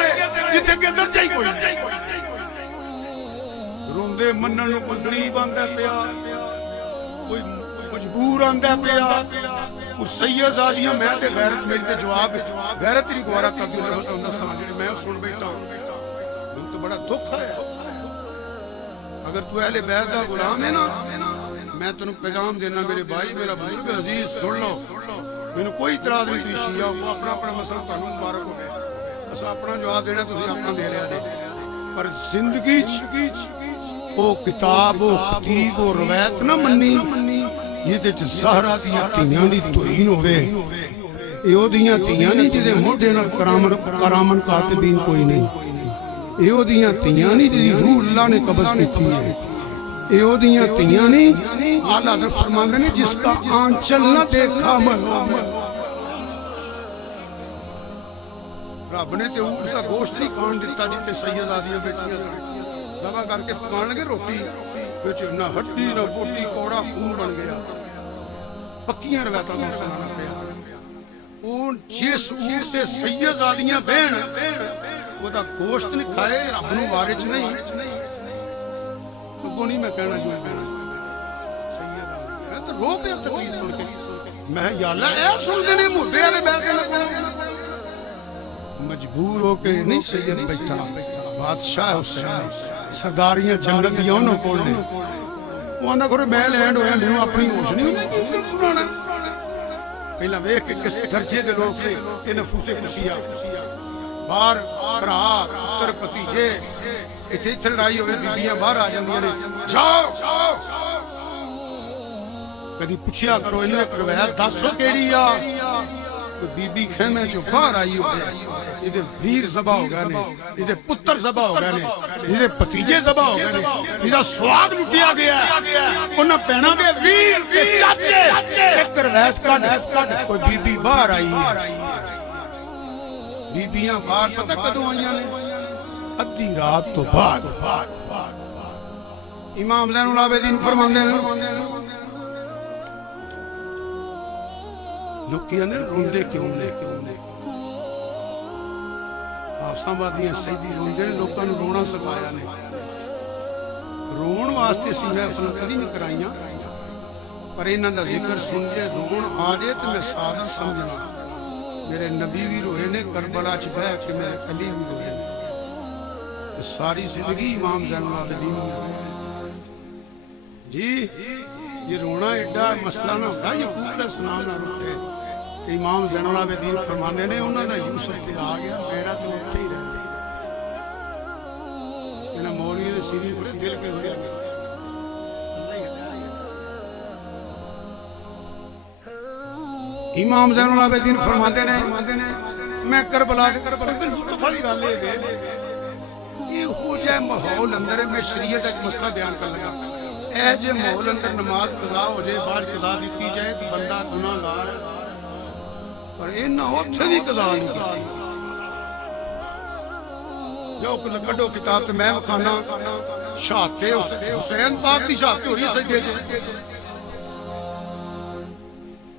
जिथे के दर्जा ही कोई नहीं रोंदे मनन नु कोई गरीब आंदा पिया कोई मजबूर आंदा पिया उस सैयदादियां मैं ते गैरत मेरी ते जवाब गैरत नहीं गवारा करदी रहता दसां जेडे मैं सुन बैठा ਮੈਨੂੰ तो बड़ा दुख है अगर तू अहले बैत दा गुलाम है ना मैं तेन पैगाम देना मेरे भाई मेरा बुजुर्ग अजीज सुन लो मैनू कोई इतराज नहीं तुम शिया हो अपना अपना मसला तुहानू मुबारक हो अस अपना जवाब देना तुसीं अपना दे लिया जे पर जिंदगी ओ किताब ओ खतीब ओ रवायत ना मन्नी जिहदे च ज़हरा दियां धीआं दी तौहीन होवे ए ओदियां धीआं नहीं जिहदे मोढे नाल करामन कातिबीन कोई नहीं ए ओदियां धीआं नहीं जिहदी रूह अल्लाह ने कब्ज़ कीती है ए ओदियां धीआं नहीं आला हज़रत फरमांदे ने जिसका आंचल ना देखा मैं रब ने ते ऊँट का गोश्त नहीं खान दिता जिते सैयदादियां बैठियां सन दवा करके पकान लगे रोटी विच ना हड्डी ना बोटी कौड़ा खून बन गया पक्कियां रवायतां दा सुनाना पिया ओ जिस ऊँट ते सैयदादियां बहन ओदा गोश्त नहीं खाए रब नूं वारिच नहीं अगों नहीं मैं कहना जो मैं तो रो पे तकलीफ सुन के मैं या अल्लाह ए सुनदे ने मुद्दे वाले बैठे मजबूर होके नहीं सैयद बैठा बादशाह हुसैन सरदारियां जंगल दी उन्हां कोल ने वो आंदा करे मैं लैंड होया मैनू अपनी होश नहीं सुनाना पहला वेख के किस दर्जे दे लोग ने ते नफूसे कुशिया बाहर भरा पुत्र भतीजे इथे इथे लड़ाई होवे बीबियां बाहर आ जांदियां ने जाओ कदी पूछया करो इन्हें एक रवायत दसो केड़ी आ बीबी खेमे चो बाहर आई हो ये वीर जबा हो गए ने, ये पुत्र जबा हो गए ने, ये भतीजे जबा हो गए ने, इदा स्वाद लुटिया गया उन्हें भैणों के वीर के चाचे एक रवैत कट कोई बीबी बाहर आई है। बीबियां बाहर पता कदों आईयां ने? अद्धी रात तो बाद। इमाम ज़ैनुल आबिदीन फरमांदे ने लोग रोंदे क्यों ने? हाफसाबादियां सईदी रोंदे ने, लोगों को रोना सिखाया ने। रोन वास्ते सी महफिल कदी नहीं कराइया, पर इन्हां दा जिक्र सुन के रोन आ जाए तो मैं सादत समझना। मेरे नबी भी रोए ने, करबला च बह के मेरे अली भी रोए ने, सारी जिंदगी इमाम ज़ैनुल आबिदीन भी रोए जी। ये रोना एडा मसला ना होता, यकूब अलैहिस्सलाम ना रोते। इमाम ज़ैनुल आबिदीन फरमाते ने उन्होंने यूसुफ पे आ गया, मेरा तो उत्थे ही रह गया। इन्हें मौलवी ने सीरी पर दिल के हुए इमाम ज़ैनुल आबिदीन फरमाते ने मैं करबला फिर लुत्फ वाली गल इहो जिहा माहौल अंदर मैं शरीयत एक मसला बयान कर लगा। ए जे माहौल अंदर नमाज कज़ा हो जाए, बाहर कज़ा दी जाए कि बंदा गुनाहगार है, पर इन्हां उत्थे भी कज़ा नहीं की। जो कड्डो किताब ते मैं खाना शहादते हुसैन पाक दी शहादत होई सजदे च।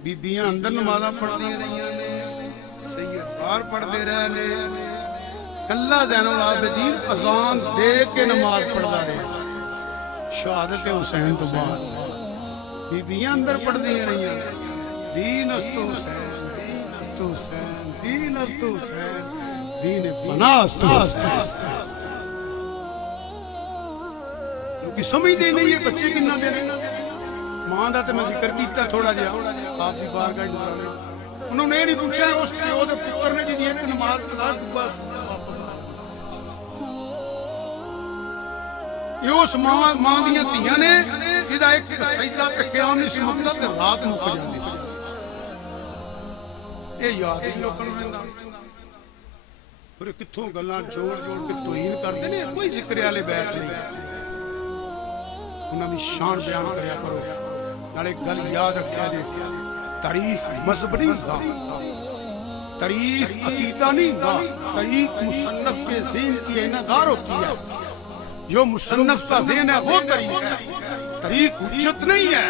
बीबियां अंदर नमाज़ां पढ़दियां रहियां ने, सैयद बाहर पढ़दे रहे ने, कल्ला ज़ैनुल आबिदीन अज़ान दे के नमाज पढ़दा रहा। शहादत हुसैन तो बाद बीबियां अंदर पढ़दियां रहियां दीन अस्तु हुसैन, दीन अस्तु हुसैन, दीन अस्तु हुसैन, दीन पनाह अस्तु हुसैन। क्योंकि समझदे नहीं ये बच्चे किन्ना दे रहे। मां दा ते मैं जिक्र कीता थोड़ा जिहा आप दी बारगाह च। उन्होंने ये नहीं पूछा उस पुत्र ने जी एक नमाज पढ़ा डूबा ये उस मां दियां धीआं ने जिहदा एक सजदा टक्किया नहीं सी मुकदा ते रात मुक जांदी सी। ये याद ही लोकां नूं रहिंदा। फिर कित्थों गल्लां जोड़ जोड़ के तौहीन करदे ने, कोई जिक्र वाले बैठ नहीं। उन्हां दी शान बयान करया करो। नाले गल याद रखिया जे तारीख मजहब नहीं हुंदा, तारीख अकीदा नहीं हुंदा, तारीख मुसन्नफ के ज़हन की इनादार होती है। जो मुसन्नफ का ज़हन है वो तारीख है, तारीख हुज्जत नहीं है।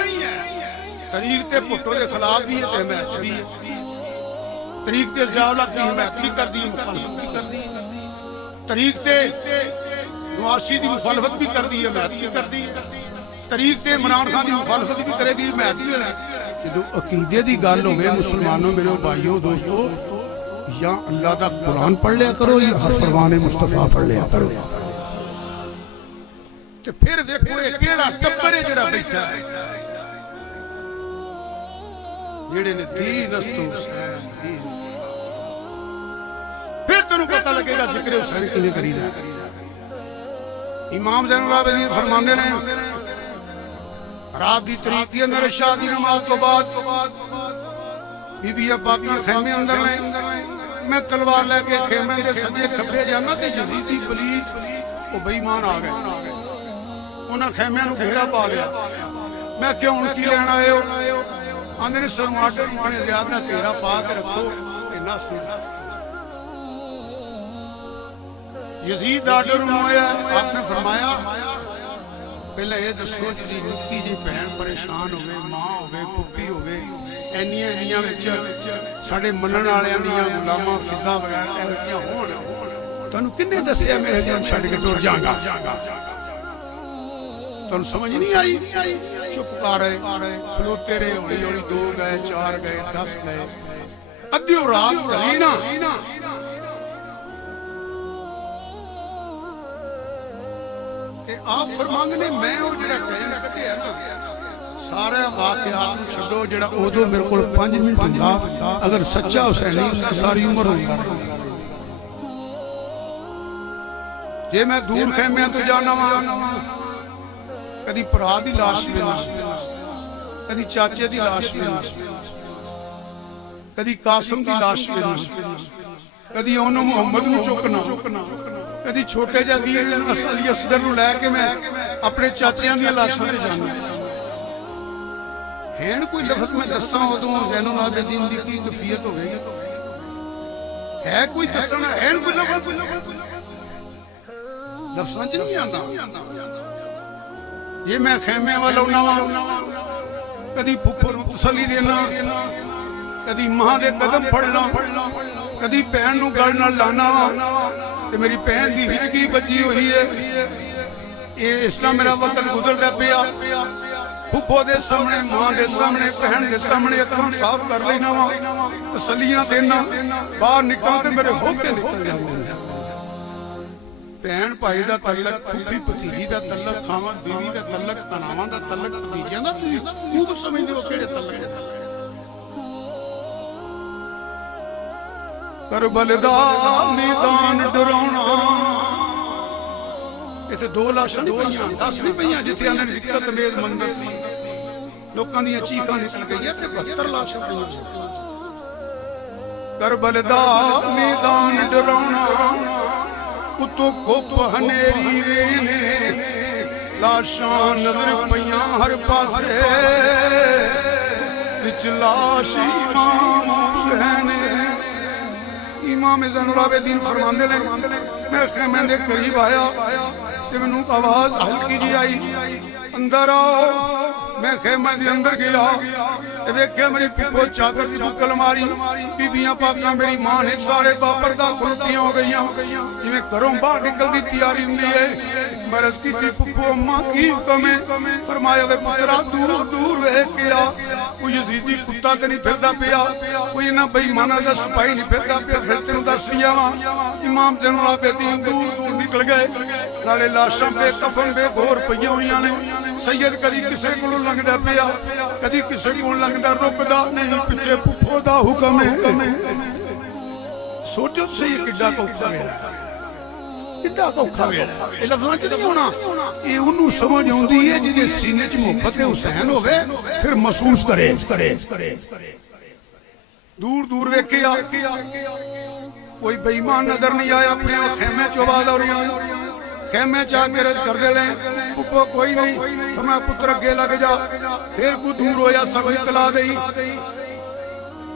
तारीख के भुट्टो के खिलाफ भी है, हिमायत भी है। तारीख के ज़ियाउल-हक की हिमायत भी कर दी, मुखालफत भी कर दी। तारीख के नवासी की मुखालफत भी कर दी, हिमायत भी कर दी। तारीख के इमरान खान की मुखालफत भी करेगी, हिमायत भी करेगी। जो अकीदे की गल हो मुसलमानों मेरे भाइयों दोस्तों, या अल्लाह का कुरान पढ़ लिया करो या फरमान मुस्तफा पढ़ लिया करो। तो फिर देखो ये केड़ा टब्बर है जिहड़ा बैठा है, जिहड़े ने दीन अस्तु हुसैन, फिर तेनू पता लगेगा जिक्र हुसैन किवें करीदा। इमाम ज़ैनुल आबिदीन फरमांदे ने रात की तरीक के अंदर शाह की नमाज तो बाद बीबियां पाकियां खेमे अंदर ने। मैं तलवार लेके खेमे के सज्जे खब्बे जाना तो यजीदी पलीत वो बेईमान आ गए। उन्हें खेमिया नूं घेरा पा लिया। मैं क्यों की लेना आए हो? आंदे ने सरमाटे ने ज्यादा घेरा पा के रखो। यजीद दा डर होया। आपने फरमाया पहले ये दसो जी निक्की जी भैन परेशान होवे, मां होवे, पुप्पी होवे, एनियां एनियां विच साडे मनण वालियां दियां गुलामां फिदा वगैरह इहो जिहियां होण, तुहानूं किन्ने दस्सिआ मेरे जान छड्ड के टुर जांगा? तुहानूं समझ नहीं आई? चुप कर रहे खलोते रहे। हौली हौली 2 गए, 4 गए, 10 गए, अद्धी रात ढली ना। आप फरमांदे ने मैं वो जिहड़ा टाइम कढिया ना सारे वाकयात छड्डो, जिहड़ा उदों मेरे कोल 5 मिनट हुंदा, अगर सच्चा हुसैनी हुंदा सारी उम्र होंदा। जे मैं दूर खेमियां तो जाना वा, कदी भरा दी लाश मिलना, कदी चाचे दी लाश मिलना, कदी कासिम की लाश लेना, कदी उन्होंने मुहम्मद नूं चुकना, कदी छोटे जिहे वीर अली असगर नूं लैके मैं अपने चाचियां दी लाशां ते जाना। हैन कोई लफ्ज मैं दसा उदों ज़ैनुल आबिदीन दी की कैफियत होगी? है कोई दसना? है कोई लफ्ज लफ्ज़ां च नहीं आंदा। जे मैं खैमे वाल आउना वा, कदी फुफड़ नूं तसल्ली देना, कदी मां दे कदम फड़ना, कदी भैन नूं गल नाल लाना ते मेरी भैन दी हिचकी बजी हुई है। ये इस तरह मेरा वतन गुजरदा पिया। फुफो दे सामने, मां दे सामने, भैन दे सामने अखों साफ कर लेना वा, तसल्लियां देना, बाहर निकल ते मेरे होके निकल जांदे। भैन भाई दा तलक, फूफी भतीजी दा तलक, खावत बीवी दा तलक, तनावां दा तलक, भतीजियां दा खूब समझदे हो किहड़े तलक है। करबल दा मैदान डराउणा, इत्थे 2 लाशां नहीं पईयां, 10 नहीं पईयां, जिथे आने दिक्कत मेज मंदिर सी, लोकां दी चीखां निकल गईयां ते 72 लाशां पईयां। करबल दा मैदान डराउणा, उतो कोप हनेरी रेने, लाशां नजर पईयां हर पासे, विच लाश इमाम हुसैन। इमाम ज़ैनुल आबिदीन फरमांदे ने, मैं खैमे दे करीब आया ते मैनूं आवाज़ हल्की जी आई, अंदर आओ। मैं खैमे दे अंदर गया ते वेख्या मेरी फुफो चादर दी बुकल मारी, बीबियां पाकां मेरी मां ने सारे बापर दा खड़ोतियां हो गईयां, जिवें घरों बाहर निकल दी तैयारी हुंदी है। मैं अर्ज़ कीती, फुफो अम्मा की हुक्म है? फरमाया, वे पुत्रा दूर दूर वेख के आ, कोई यजीदी कुत्ता ते नहीं फिरदा पिया, कोई इन्हां बेईमानां दा सिपाही नहीं फिरदा पिया, फिर तेनूं दस लिया वा। इमाम ज़ैनुल आबिदीन दूर दूर निकल गए, नाले लाशां बेकफन बेघोर पईयां होईयां ने। सैयद कदी किसे कोलों लंघदा पिया, कदी किसे कोल लंघदा, रुकदा नहीं, पिछे फुफो दा हुक्म है। सोचो सही किड्डा औखा वेला, किड्डा औखा वेला। ये लफ्ज़ां च नहीं होना, ये उन्नू समझ आउंदी है जिहदे सीने च मुहब्बत हुसैन होवे, फिर महसूस करे। दूर दूर वेखिया, कोई बेईमान नजर नहीं आया। अपने खेमे च आवाज़ आ रही, खेमे च आके रज कर दे लें, पुप्पो कोई नहीं। फरमाया, पुत्र अगे लग जा। फिर कोई दूर होया, सब इतला गई।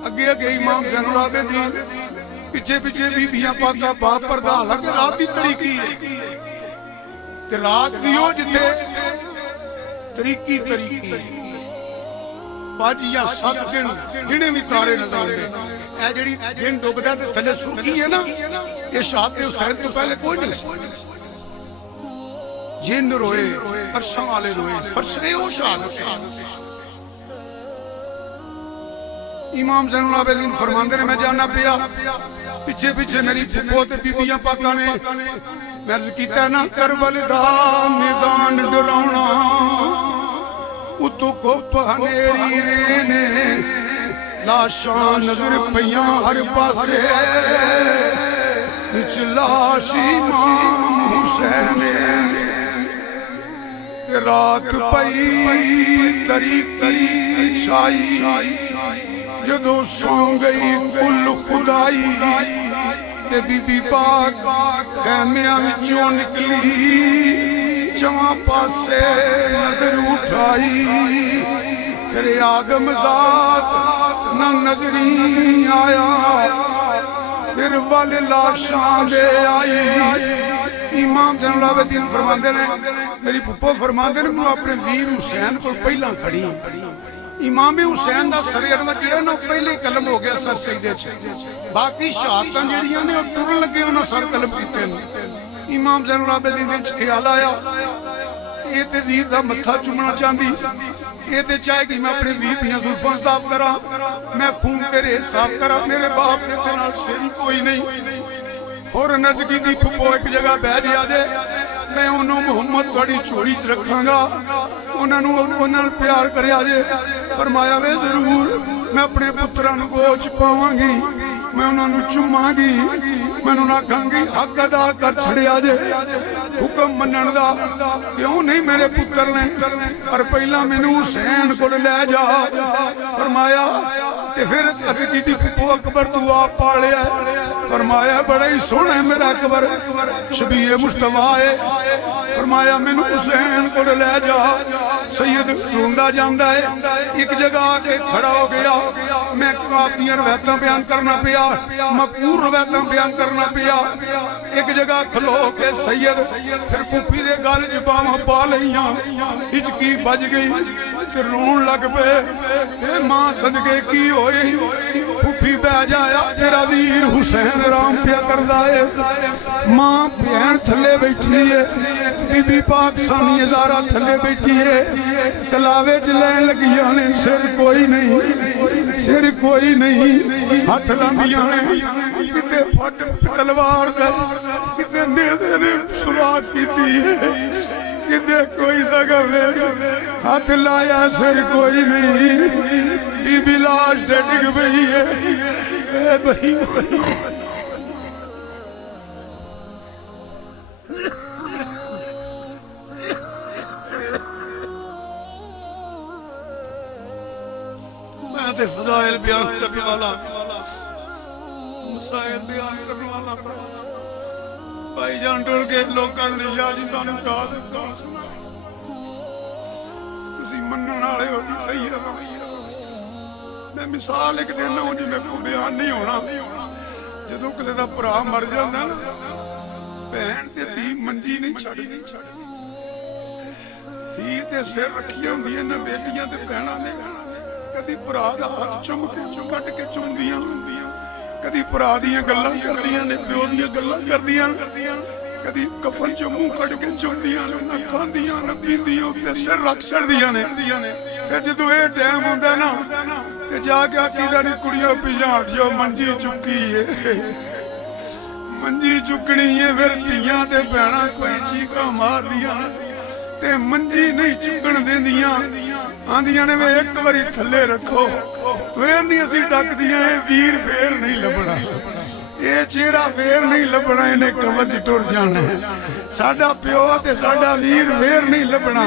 अगे अगे इमाम ज़ैनुल आबिदीन, पिछे पिछे बीबियां पाका बाप पर्दा। हालांकि रात की तरीकी है, रात की हो जिथे तरीकी 5 या 7 दिन गिने भी तारे नजर आते। जी दिन डुबदा ते थले सुर्खी है ना, ये शहादत हुसैन तो पहले कोई नहीं। जिन रोए, अरशां वाले रोए, फरशे वो शहादत है। इमाम ज़ैनुल आबिदीन फरमांदे ने, मैं जाना पिया, पिछे पिछे मेरी फुफो ते बीबियां पाकां ने। मैं अर्ज़ कीता ना, करबल दा मैदान डराउणा, उतो कोप हनेरी रेने, लाशां नजर पईयां हर पासे, विच लाश इमाम हुसैन। रात पई तरीकी छाई, जदों सौ गई कुल खुदाई, ते बीबी पाक खैमियां विचों निकली, चवां पासे नजर उठाई। फिर आदमजात न नजरी आया, फिर वल लाशां दे आई। इमाम ज़ैनुल आबिदीन फरमांदे ने, मेरी फुफो फरमांदे ने, मैं अपने वीर हुसैन को पहला खड़ी। इमाम हुसैन का सरे अरवा जिहड़ा ना पहले कलम हो गया सर सईदे च। बाकी शहादतां जिहड़ियां ने तुरन लगे उन्हां सर कलम कीते ने। इमाम ज़ैनुल आबिदीन दे ख्याल आया, ये ते वीर दा मत्था चुमना चाहती, ये ते चाहेगी मैं अपने वीर दियां जुल्फां साफ करा, मैं खून तेरे साफ करा, मेरे बाप दे नाल सिर कोई नहीं। फौरन अर्ज़ कीती, फुफो एक जगह बह जा जे, मैं उन्होंने मुहम्मद तुहाडी झोली च रखांगा, उन्होंने प्यार करिया जे। फरमाया, वे जरूर, मैं अपने पुत्रां नूं गोच पावांगी, मैं उन्होंने चुमांगी, मैं उन्होंने आखांगी हक अदा कर छड़िया जे, हुक्म मनण दा क्यों नहीं मेरे पुत्र ने, पर पहला मैनू हुसैन कोल लै जा। फरमाया, ते फिर अकदी दी फुफो अकबर तू आप पालिया। फरमाया बड़ा ही सोहना है मेरा अकबर, शबीए मुस्तफा है। फरमाया मैनू हुसैन को ले जा। सैयद रोंदा जांदा है, एक जगह आके खड़ा हो गया। मैं अपनी रवायत बयान करना पिया, मकबूल रवायत बयान करना पिया। एक जगह खलो के सैयद फिर पुफी दे गल च बावां पा लईयां, हिचकी बज गई ते रोन लग पे। मां सदके की होए, पुफी बह जाया तेरा वीर हुसैन राम पिया करदा है। मां भैन थले बैठी है, बीबी पाक सानी हजारा थले बैठी है, तलावे च लैन लगियां ने। सिर कोई नहीं, सिर कोई नहीं, हाथ लांदियां ने। किते फट तलवार दे, किते नेदे ने सुराख कीती है, किते कोई जगह हाथ लाया, सिर कोई नहीं। बीबी लाश दे डिग पई है। बही मैं फज़ाइल बयान करने वाला, मसाइल बयान करने वाला भाई जान डुल के लोगों ने यादी सानू कहा सुना तुसी मनण वाले हो सही है। मैं मिसाल एक देना हूं जिवें को बयान नहीं होना। जदों किसी दा भरा मर जांदा ना, भैन ते धी मंजी नहीं छड्डदी। धी ते सिर रखियां हुंदियां ने बेटियां ते भैणां ने। कदी भरा दा हाथ चुम के कट के चुमदियां, कदी भरा दियां गल्लां करदियां ने, प्यो दियां गल्लां करदियां, कदी कफन चो मुंह कट के चुमदियां ने, ना खांदियां ना पींदियां, उत्ते सिर रख छड़दियां ने। फिर जदों ये टाइम हुंदा ना ते जाके आखीदा नी कुड़ियां पिजाड़ जो मंजी चुकी है, मंजी चुकनी है। फिर धीयां ते भैणां कोई चीखां मारदियां ते मंजी नहीं चुकण देंदियां। आंदियां ने वे एक बारी थले रखो, फिर नहीं असी डकदियां। वीर फिर नहीं लभना, ये चेहरा फिर नहीं लभना, इन्हें कवच टुर जाना। साडा प्यो ते साडा वीर फिर नहीं लभना।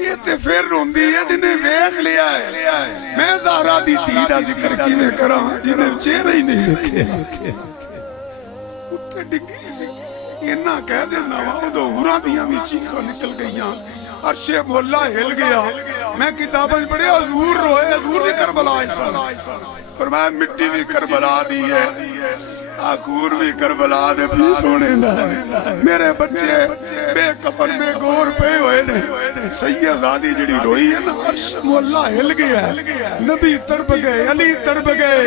ये ते फिर रोंदी है जिन्हें वेख लिया है। मैं ज़हरा दी धी दा जिक्र किवें करां जिन्हें चेहरा ही नहीं वेखिया। उत्ते डिग्गी इन्ना कह देना वा, उदों हुरां दियां भी चीखां निकल गईयां, अर्शे मोहल्ला हिल गया। मैं किताबों में पढ़िया हजूर रोए, हजूर भी करबला फरमाया मिट्टी भी करबला दी है, आखूर भी करबला दे पी सोने दा। मेरे बच्चे बेकफन बेगोर पे हुए ने। सैयदादी जिहड़ी रोई है ना, अर्श मोहल्ला हिल गया। नबी तड़प गए, अली तड़प गए,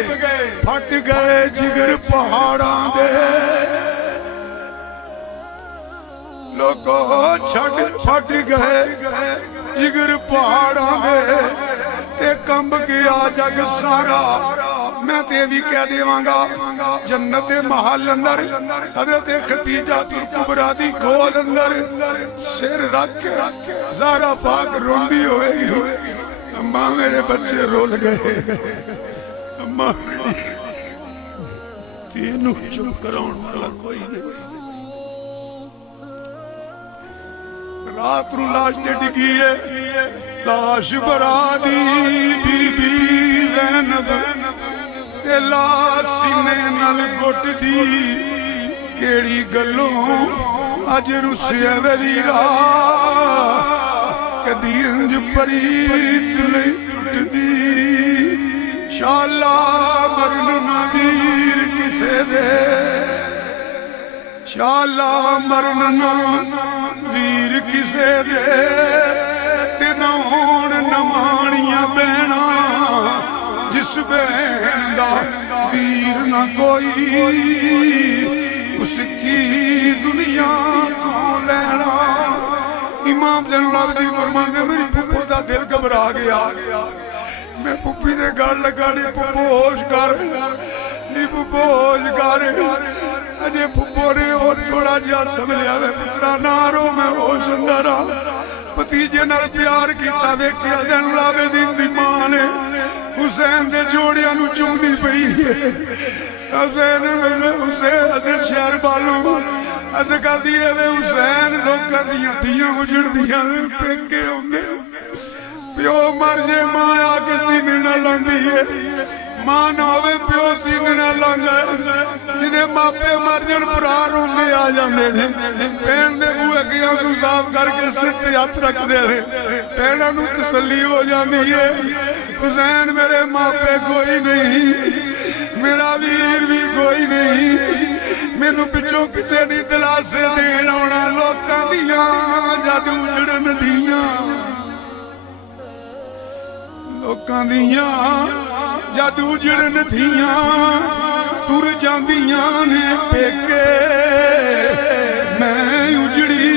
फट गए जिगर पहाड़ां दे। लोगो छड़ फट गए जिगर पहाड़ां दे, ते कंब गया जग सारा। मैं ते भी कह देवांगा जन्नत दे महल अंदर हजरत खदीजा कुबरा दी गोद अंदर सिर रख ज़हरा पाक रोंदी होएगी, अम्मा मेरे बच्चे रोल गए, अम्मा तेनू चुप कराउण वाला कोई नहीं। रात नूं लाश ते डिगी है, लाश बरादी बीबी ज़ैनब ते लाश सीने नाल घुटदी। केड़ी गल्लों अज रुसिया वजीरा, कदी इंज परीत नहीं टुटदी। शाला मरन ना वीर किसे दे, शाला मरन ना वीर किसे दे। ते ना होण नवाणियां बहना, जिस बहन दा वीर ना कोई, उसकी दुनिया को लेना। इमाम ज़ैनुल आबिदीन फरमाते मेरी फुफो दा दिल घबरा गया। मैं फुफी दे गल लगा नी फुफो होश कर, नी फुफो होश कर। अजे फुफो ने और थोड़ा जिहा समझिया वे पुत्रा ना रो, मैं होश अंदर आ। भतीजे नाल प्यार किया वेखिया ज़ैनुल आबिदीन दी मां ने हुसैन दे जोड़ियां नूं चुमदी पई है। हुसैन हुसैन शहर बालू अद करदी है वे हुसैन लोकां दियां धीआं उजड़दियां पेके आउंदे। प्यो मर जे मां आके सीने नाल लांदी है, मां ना होवे प्यो सीने नाल लांदा जिदे मापे मर जाण भरा रोंदे आ जांदे ने भैन दे मूंह अगे आंसू साफ करके सिर ते हथ रखदे ने भैणां नूं तसल्ली हो जांदी है हुसैन मेरे मापे कोई नहीं मेरा वीर भी कोई नहीं मैनू पिछों किते नहीं दिलासे देण आउणा लोकां दियां जद उजड़न दियां लोकां दियां जद उजड़न दियां तुर जांदियां ने पेके मैं उजड़ी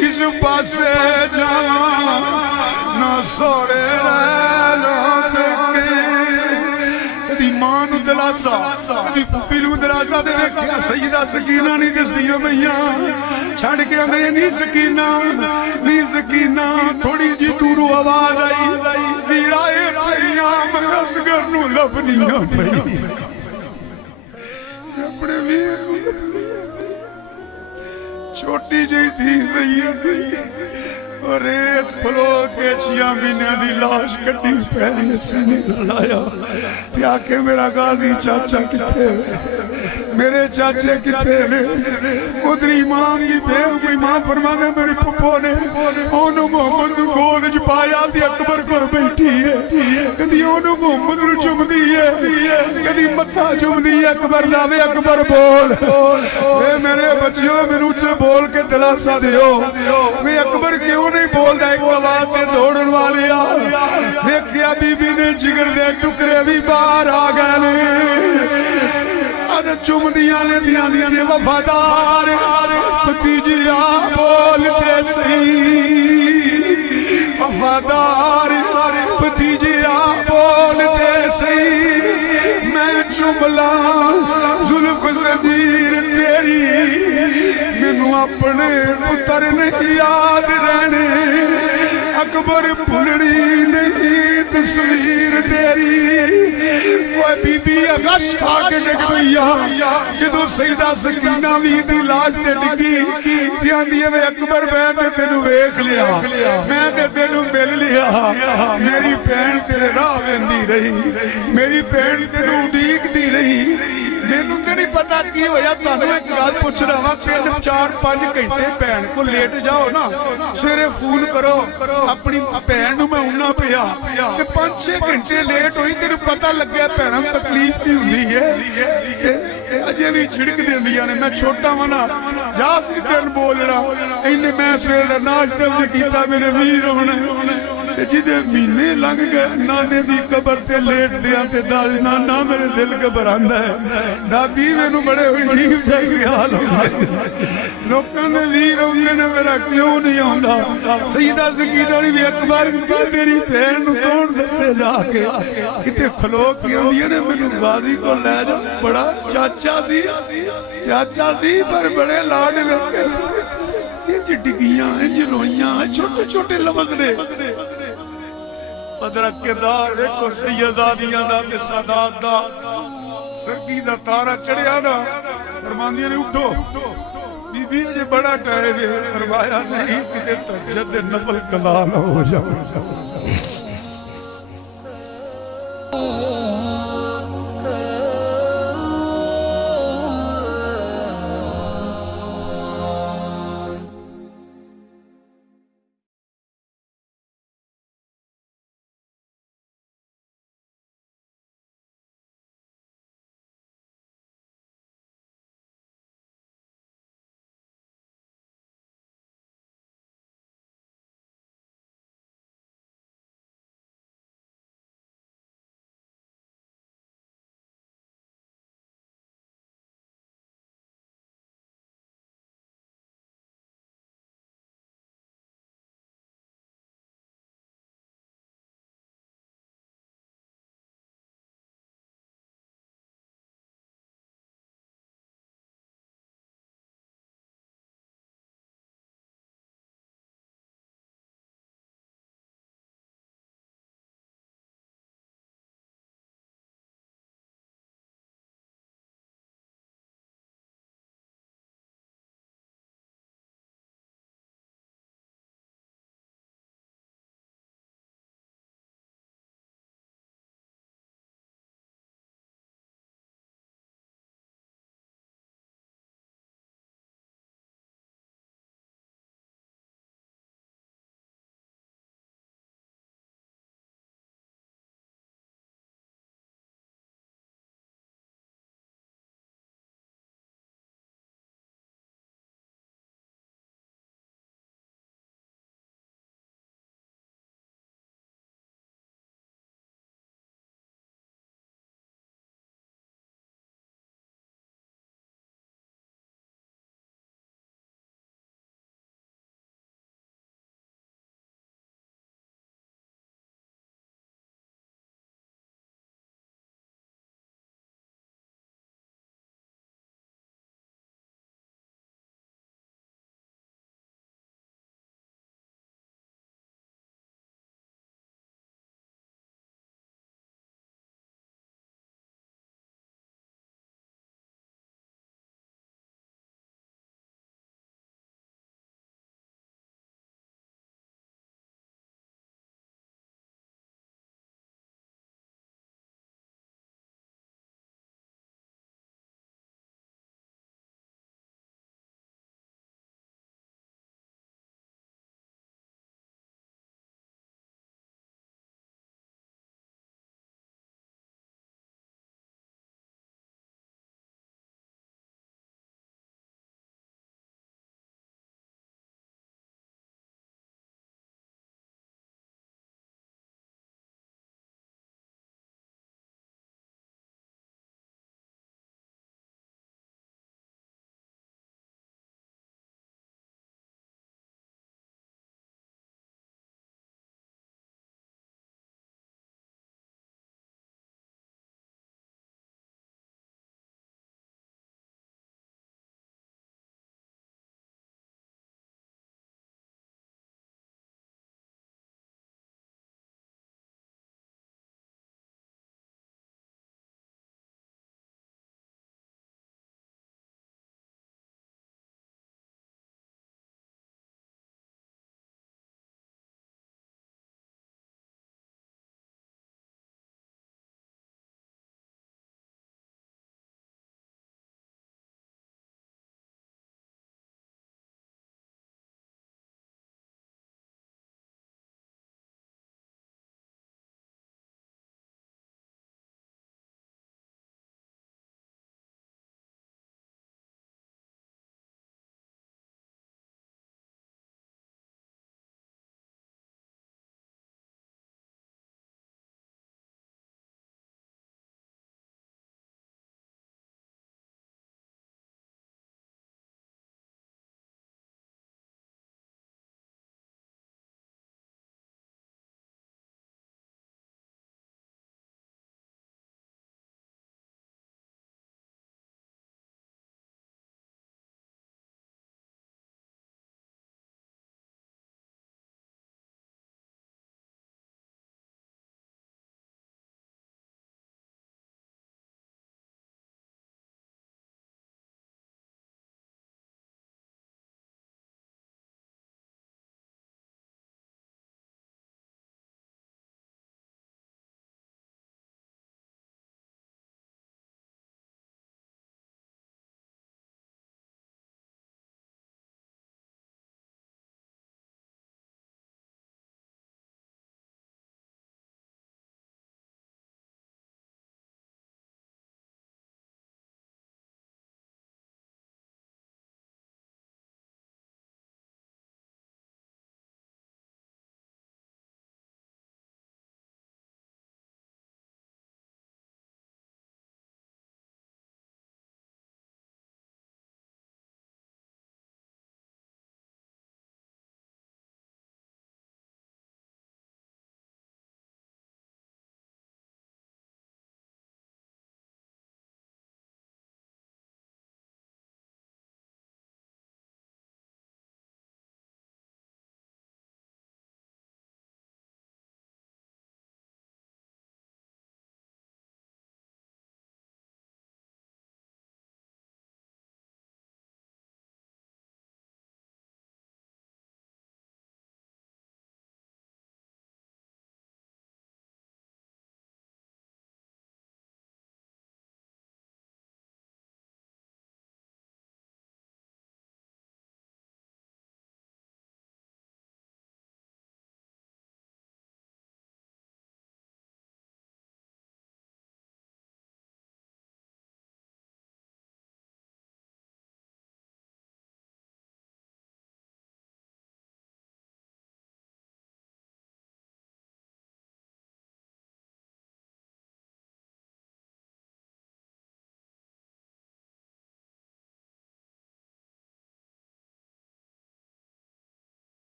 किस पासे जावां ना सोरे ना पेके कदी मां नू दिलासा कदी फुफी नू दिलासा दे वेखिया सईदा सकीना नहीं दसदियां पईयां छड़ के आंदे नहीं सकीना थोड़ी जी दूरों आवाज आई वीरा ए थईया मैं असगर नू लभनियां पई अपने वीर नू छोटी जी थी सैयद और रेत फलो के 6 महीने की लाश कटी पैर सीने लाया आके मेरा गाजी चाचा किथे मेरे चाचे किथे ने उधर इमाम की बेवकूफी मां फरमाने मेरी पुप्पो ने ओनू मोहम्मद नू गोद च पाया ते अकबर कोल बैठी है कदी ओनू मोहम्मद नू चुमदी है कदी मत्था चुमदी है अकबर लावे अकबर बोल ए मेरे बच्चों मैनू उच्चे बोल के दिलासा दियो मैं अकबर क्यों नहीं बोलता एक आवाज में दौड़न वाले देखिया बीबी ने जिगर दे टुकड़े भी बाहर आ गए चुमदियां ने वफादार भतीजिया बोलते सही वफादार भतीजिया बोलते सही मैं चुमला जुल्फ ज़ंजीर तेरी मैनू अपने पुत्र नहीं याद रहने अकबर भुलनी नहीं तस्वीर तेरी बीबी अगश खा के डिग पईया जदों सईदा सकीना वी दी लाश ते डिगी आंदी है वे अकबर मैं ते तेनू वेख लिया मैं ते तेनू मिल लिया मेरी भैन तेरे राह वेंदी रही मेरी भैन तेनू उडीकदी रही मैनू ते नहीं पता की होया तुहानू एक गल पुछ रहा वां 3-4-5 घंटे भैन को लेट जाओ ना सवेरे फोन करो अपनी भैन नू मैं उन्ना पिया ते 5-6 घंटे लेट होई तेनू पता लग्या भैन तकलीफ की हुंदी है अजे भी झिड़क देंदियां ने मैं छोटा वा ना जा तेन बोलना इन्ने मैं सवेर दा नाश्ता भी कीता मेरे वीर होने जिदे महीने लंघ गए नाने दी कबर ते लेट दिया ते दादी नाना मेरे दिल घबरांदा है दादी मैनू बड़े अजीब जिहा ख्याल आउंदा लोकां दे वीर आउंदे ने मेरा क्यों नहीं आउंदा सईदा सकीना भी अकबर तेरी भैन नू कौन दसे जाके किते खलो के आउंदी ने मैनू गाजी को ले जा बड़ा चाचा सी पर बड़े लाड वेखे इंज डिगियां इंज रोइयां छोटे छोटे लफ्ज़ ने पदर किरदार देखो सैयदादियां दा ते सादात दा सरगी दा तारा चढ़िया ना फरमांदियां ने उठो बीबी अजे बड़ा टाइम है फरमाया नहीं किते तहज्जुद नफल कला ना हो जाओ